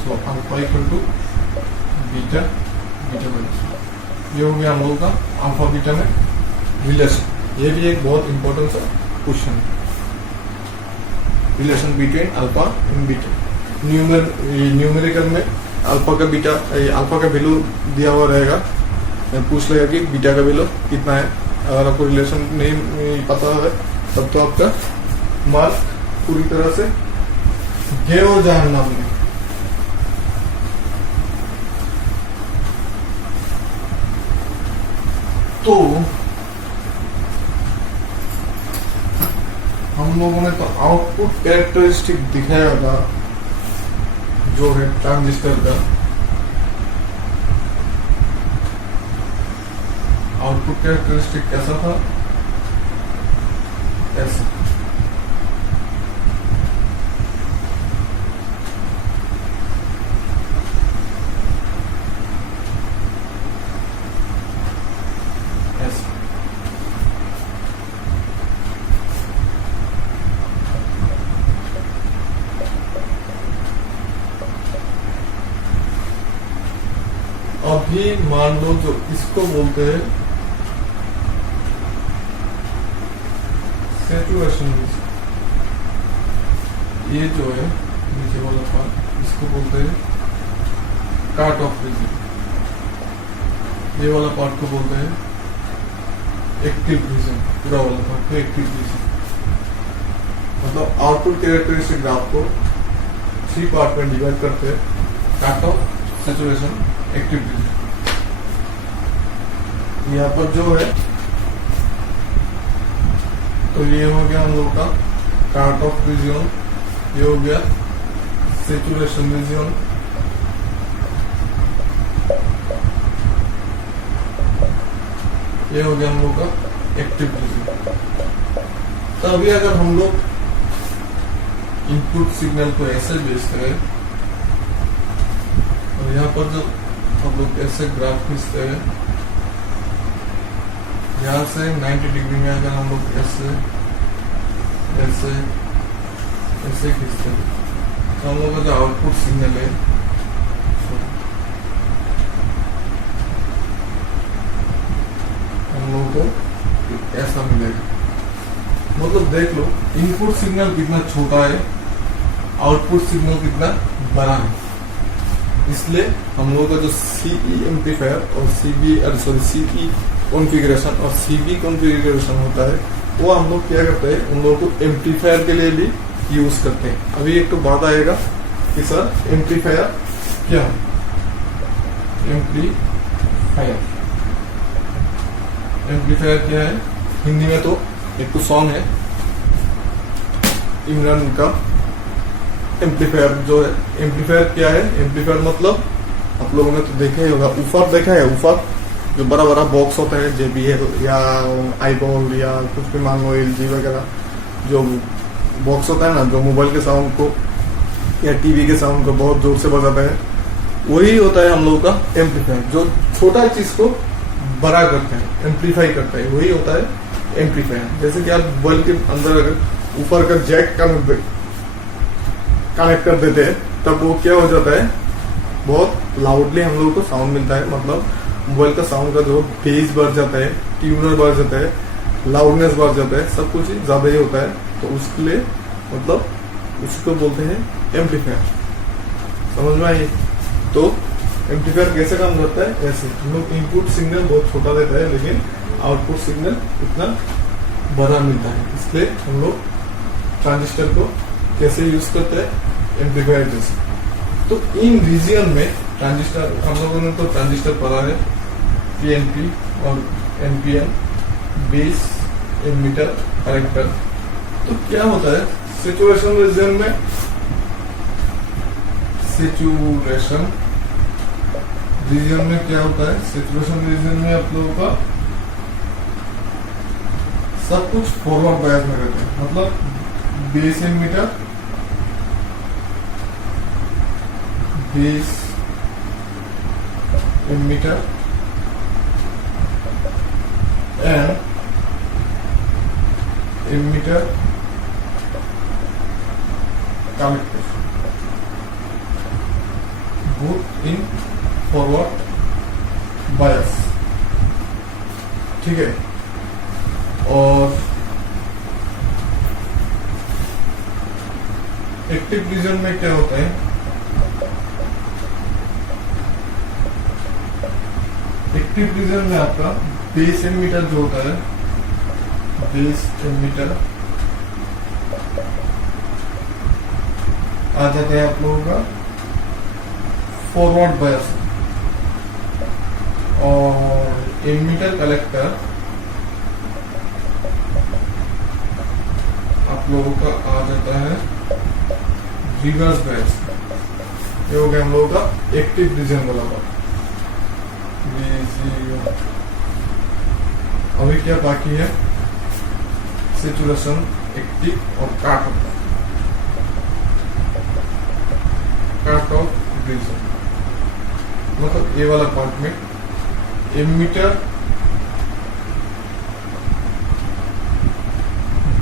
So alpha equal to beta beta minus. ये हो गया हम लोगों का अल्फा बीटा में रिलेशन। ये भी एक बहुत इंपॉर्टेंट सा क्वेश्चन है, relation between alpha and beta. Numerical में अल्फा का बीटा, अल्फा का वैल्यू दिया हुआ रहेगा, पूछ लेगा कि बीटा का वैल्यू कितना है। अगर आपको रिलेशन नहीं पता है तब तो आपका मार्क पूरी तरह से गे हो जाना हमने। तो हम लोगों ने तो आउटपुट कैरेक्टरिस्टिक दिखाया था जो है ट्रांजिस्टर का। आउटपुट कैरेक्टरिस्टिक कैसा था, ऐसा। अभी मान लो जो इसको बोलते हैं सैचुरेशन, ये जो है नीचे वाला पार्ट इसको बोलते हैं कट ऑफ रीजन, ये वाला पार्ट को बोलते हैं एक्टिव रीजन, पूरा वाला पार्ट को एक्टिव रीजन। मतलब आउटपुट कैरेक्टरिस्टिक ग्राफ को 3 पार्ट में डिवाइड करते हैं, cut off, saturation, active region. यहाँ पर जो है तो ये हो गया हम लोग का कट ऑफ रीजन ये हो गया सेचुरेशन रीजन। ये हो गया हम लोग का एक्टिव रीजन। तो अभी अगर हम लोग इनपुट सिग्नल को ऐसे भेजते हैं और यहाँ पर जो हम लोग ऐसे ग्राफ खींचते हैं, यहाँ से 90 डिग्री में अगर हम लोग ऐसे ऐसे ऐसे खींचते हैं तो हम लोग का जो आउटपुट सिग्नल है हम लोगों को ऐसा मिलेगा। मतलब देख लो इनपुट सिग्नल कितना छोटा है, आउटपुट सिग्नल कितना बड़ा है। इसलिए हम लोगों का जो सीई एम्पलीफायर और सीई कॉन्फ़िगरेशन और सीबी कॉन्फ़िगरेशन होता है वो हम लोग क्या करते हैं, उन लोगों को एम्पलीफायर के लिए भी यूज करते हैं। अभी एक तो बात आएगा कि सर एम्पलीफायर क्या है। एम्पलीफायर क्या है, हिंदी में तो एक तो सॉन्ग है इमरान का, एम्पलीफायर जो है। एम्पलीफायर क्या है, एम्पलीफायर मतलब आप लोगों ने तो देखा ही होगा, ऊफर देखा है, ऊफर जो बड़ा बड़ा बॉक्स होता है JBL या आईबॉल या कुछ भी मान लो LG वगैरह, जो बॉक्स होता है ना जो मोबाइल के साउंड को या टीवी के साउंड को बहुत जोर से बजाता है, वही होता है हम लोगों का एम्पलीफायर। जो छोटा चीज को बड़ा करता है, एम्पलीफाई करता है, वही होता है एम्पलीफायर। जैसे कि आप मोबाइल के अंदर अगर ऊपर का जैक कनेक्ट कर देते हैं तब वो क्या हो जाता है, बहुत लाउडली हम लोगों को साउंड मिलता है। मतलब मोबाइल का साउंड का जो बेस बढ़ जाता है, ट्यूनर बढ़ जाता है, लाउडनेस बढ़ जाता है, सब कुछ ज्यादा ही होता है। तो उसके लिए मतलब उसको बोलते हैं एम्पलीफायर। समझ में आई? तो एम्पलीफायर कैसे काम करता है, ऐसे हम लोग इनपुट सिग्नल बहुत छोटा देता है लेकिन आउटपुट सिग्नल इतना बड़ा मिलता है। इसलिए हम लोग ट्रांजिस्टर को कैसे यूज करते हैं, एम्पलीफायर जैसे। तो इन रीजन में ट्रांजिस्टर, हम लोगों ने तो ट्रांजिस्टर पढ़ा है, PNP और NPN, बेस, एमीटर, कलेक्टर। तो क्या होता है सैचुरेशन रीजन में, सैचुरेशन रीजन में क्या होता है, सैचुरेशन रीजन में आप लोगों का सब कुछ फॉरवर्ड बायस में रहता है। मतलब base emitter, base emitter and emitter collector, both in forward bias। ठीक है, और एक्टिव रीजन में क्या होता है, एक्टिव रीजन में आपका बेस एमीटर जो होता है, बेस एमीटर आ जाता है आप लोगों का फॉरवर्ड बायस, और एमीटर कलेक्टर आप लोगों का आ जाता है रिवर्स बायस। ये हो गया हम लोगों का एक्टिव रीजन वाला बात। अभी क्या बाकी है, सैचुरेशन, एक्टिव और काट ऑफ रीजन। मतलब ये वाला पार्ट में एमीटर,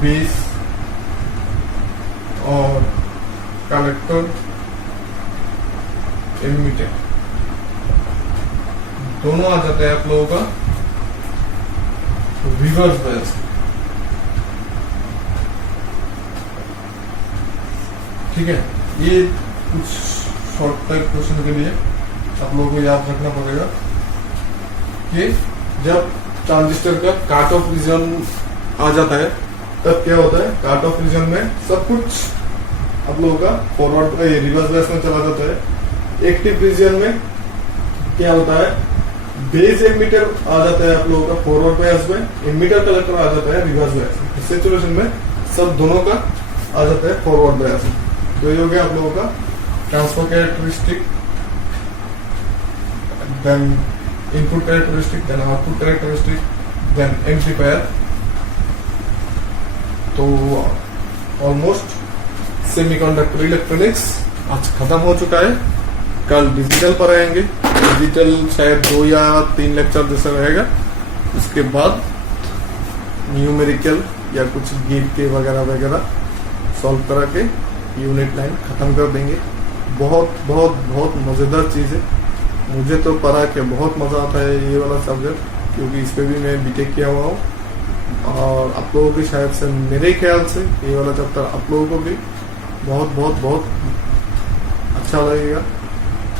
बेस और कलेक्टर, एमीटर दोनों आ जाता है आप लोगों का रिवर्स बायस। ठीक है, ये कुछ शॉर्ट टाइप क्वेश्चन के लिए आप लोगों को याद रखना पड़ेगा कि जब ट्रांजिस्टर का काट ऑफ रीजन आ जाता है तब क्या होता है, काट ऑफ रीजन में सब कुछ आप लोगों का फॉरवर्ड रिवर्स बायस में चला जाता है। एक्टिव रीजन में क्या होता है, बेस एमीटर आ जाता है आप लोगों का फॉरवर्ड बायस में, एमीटर कलेक्टर आ जाता है रिवर्स बायस में। सैचुरेशन में सब दोनों का आ जाता है फॉरवर्ड बायस में। तो ये हो गया आप लोगों का transfer characteristic, then input characteristic, then output characteristic, then amplifier. तो ऑलमोस्ट सेमीकंडक्टर इलेक्ट्रॉनिक्स आज खत्म हो चुका है। कल डिजिटल पर आएंगे। डिजिटल शायद 2 या 3 लेक्चर जैसा रहेगा। उसके बाद न्यूमेरिकल या कुछ गेट के वगैरह वगैरह सॉल्व करा के यूनिट लाइन खत्म कर देंगे। बहुत बहुत बहुत मज़ेदार चीज़ है। मुझे तो पढ़ा के बहुत मज़ा आता है ये वाला सब्जेक्ट, क्योंकि इस पे भी मैं बीटेक किया हुआ हूँ। और आप लोगों को शायद से, मेरे ख्याल से ये वाला चैप्टर आप लोगों को भी बहुत बहुत बहुत अच्छा लगेगा।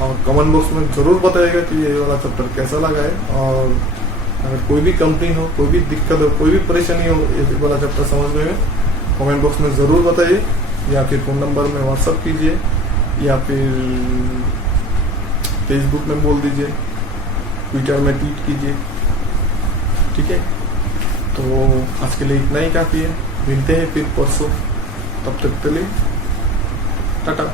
और कमेंट बॉक्स में ज़रूर बताइएगा कि ये वाला चैप्टर कैसा लगा है। और अगर कोई भी कंप्लेन हो, कोई भी दिक्कत हो, कोई भी परेशानी हो ये वाला चैप्टर समझने में, कमेंट बॉक्स में ज़रूर बताइए, या फिर फ़ोन नंबर में व्हाट्सअप कीजिए, या फिर फेसबुक में बोल दीजिए, ट्विटर में ट्वीट कीजिए। ठीक है, तो आज के लिए इतना ही काफ़ी है। मिलते हैं फिर परसों, तब तक के लिए टाटा।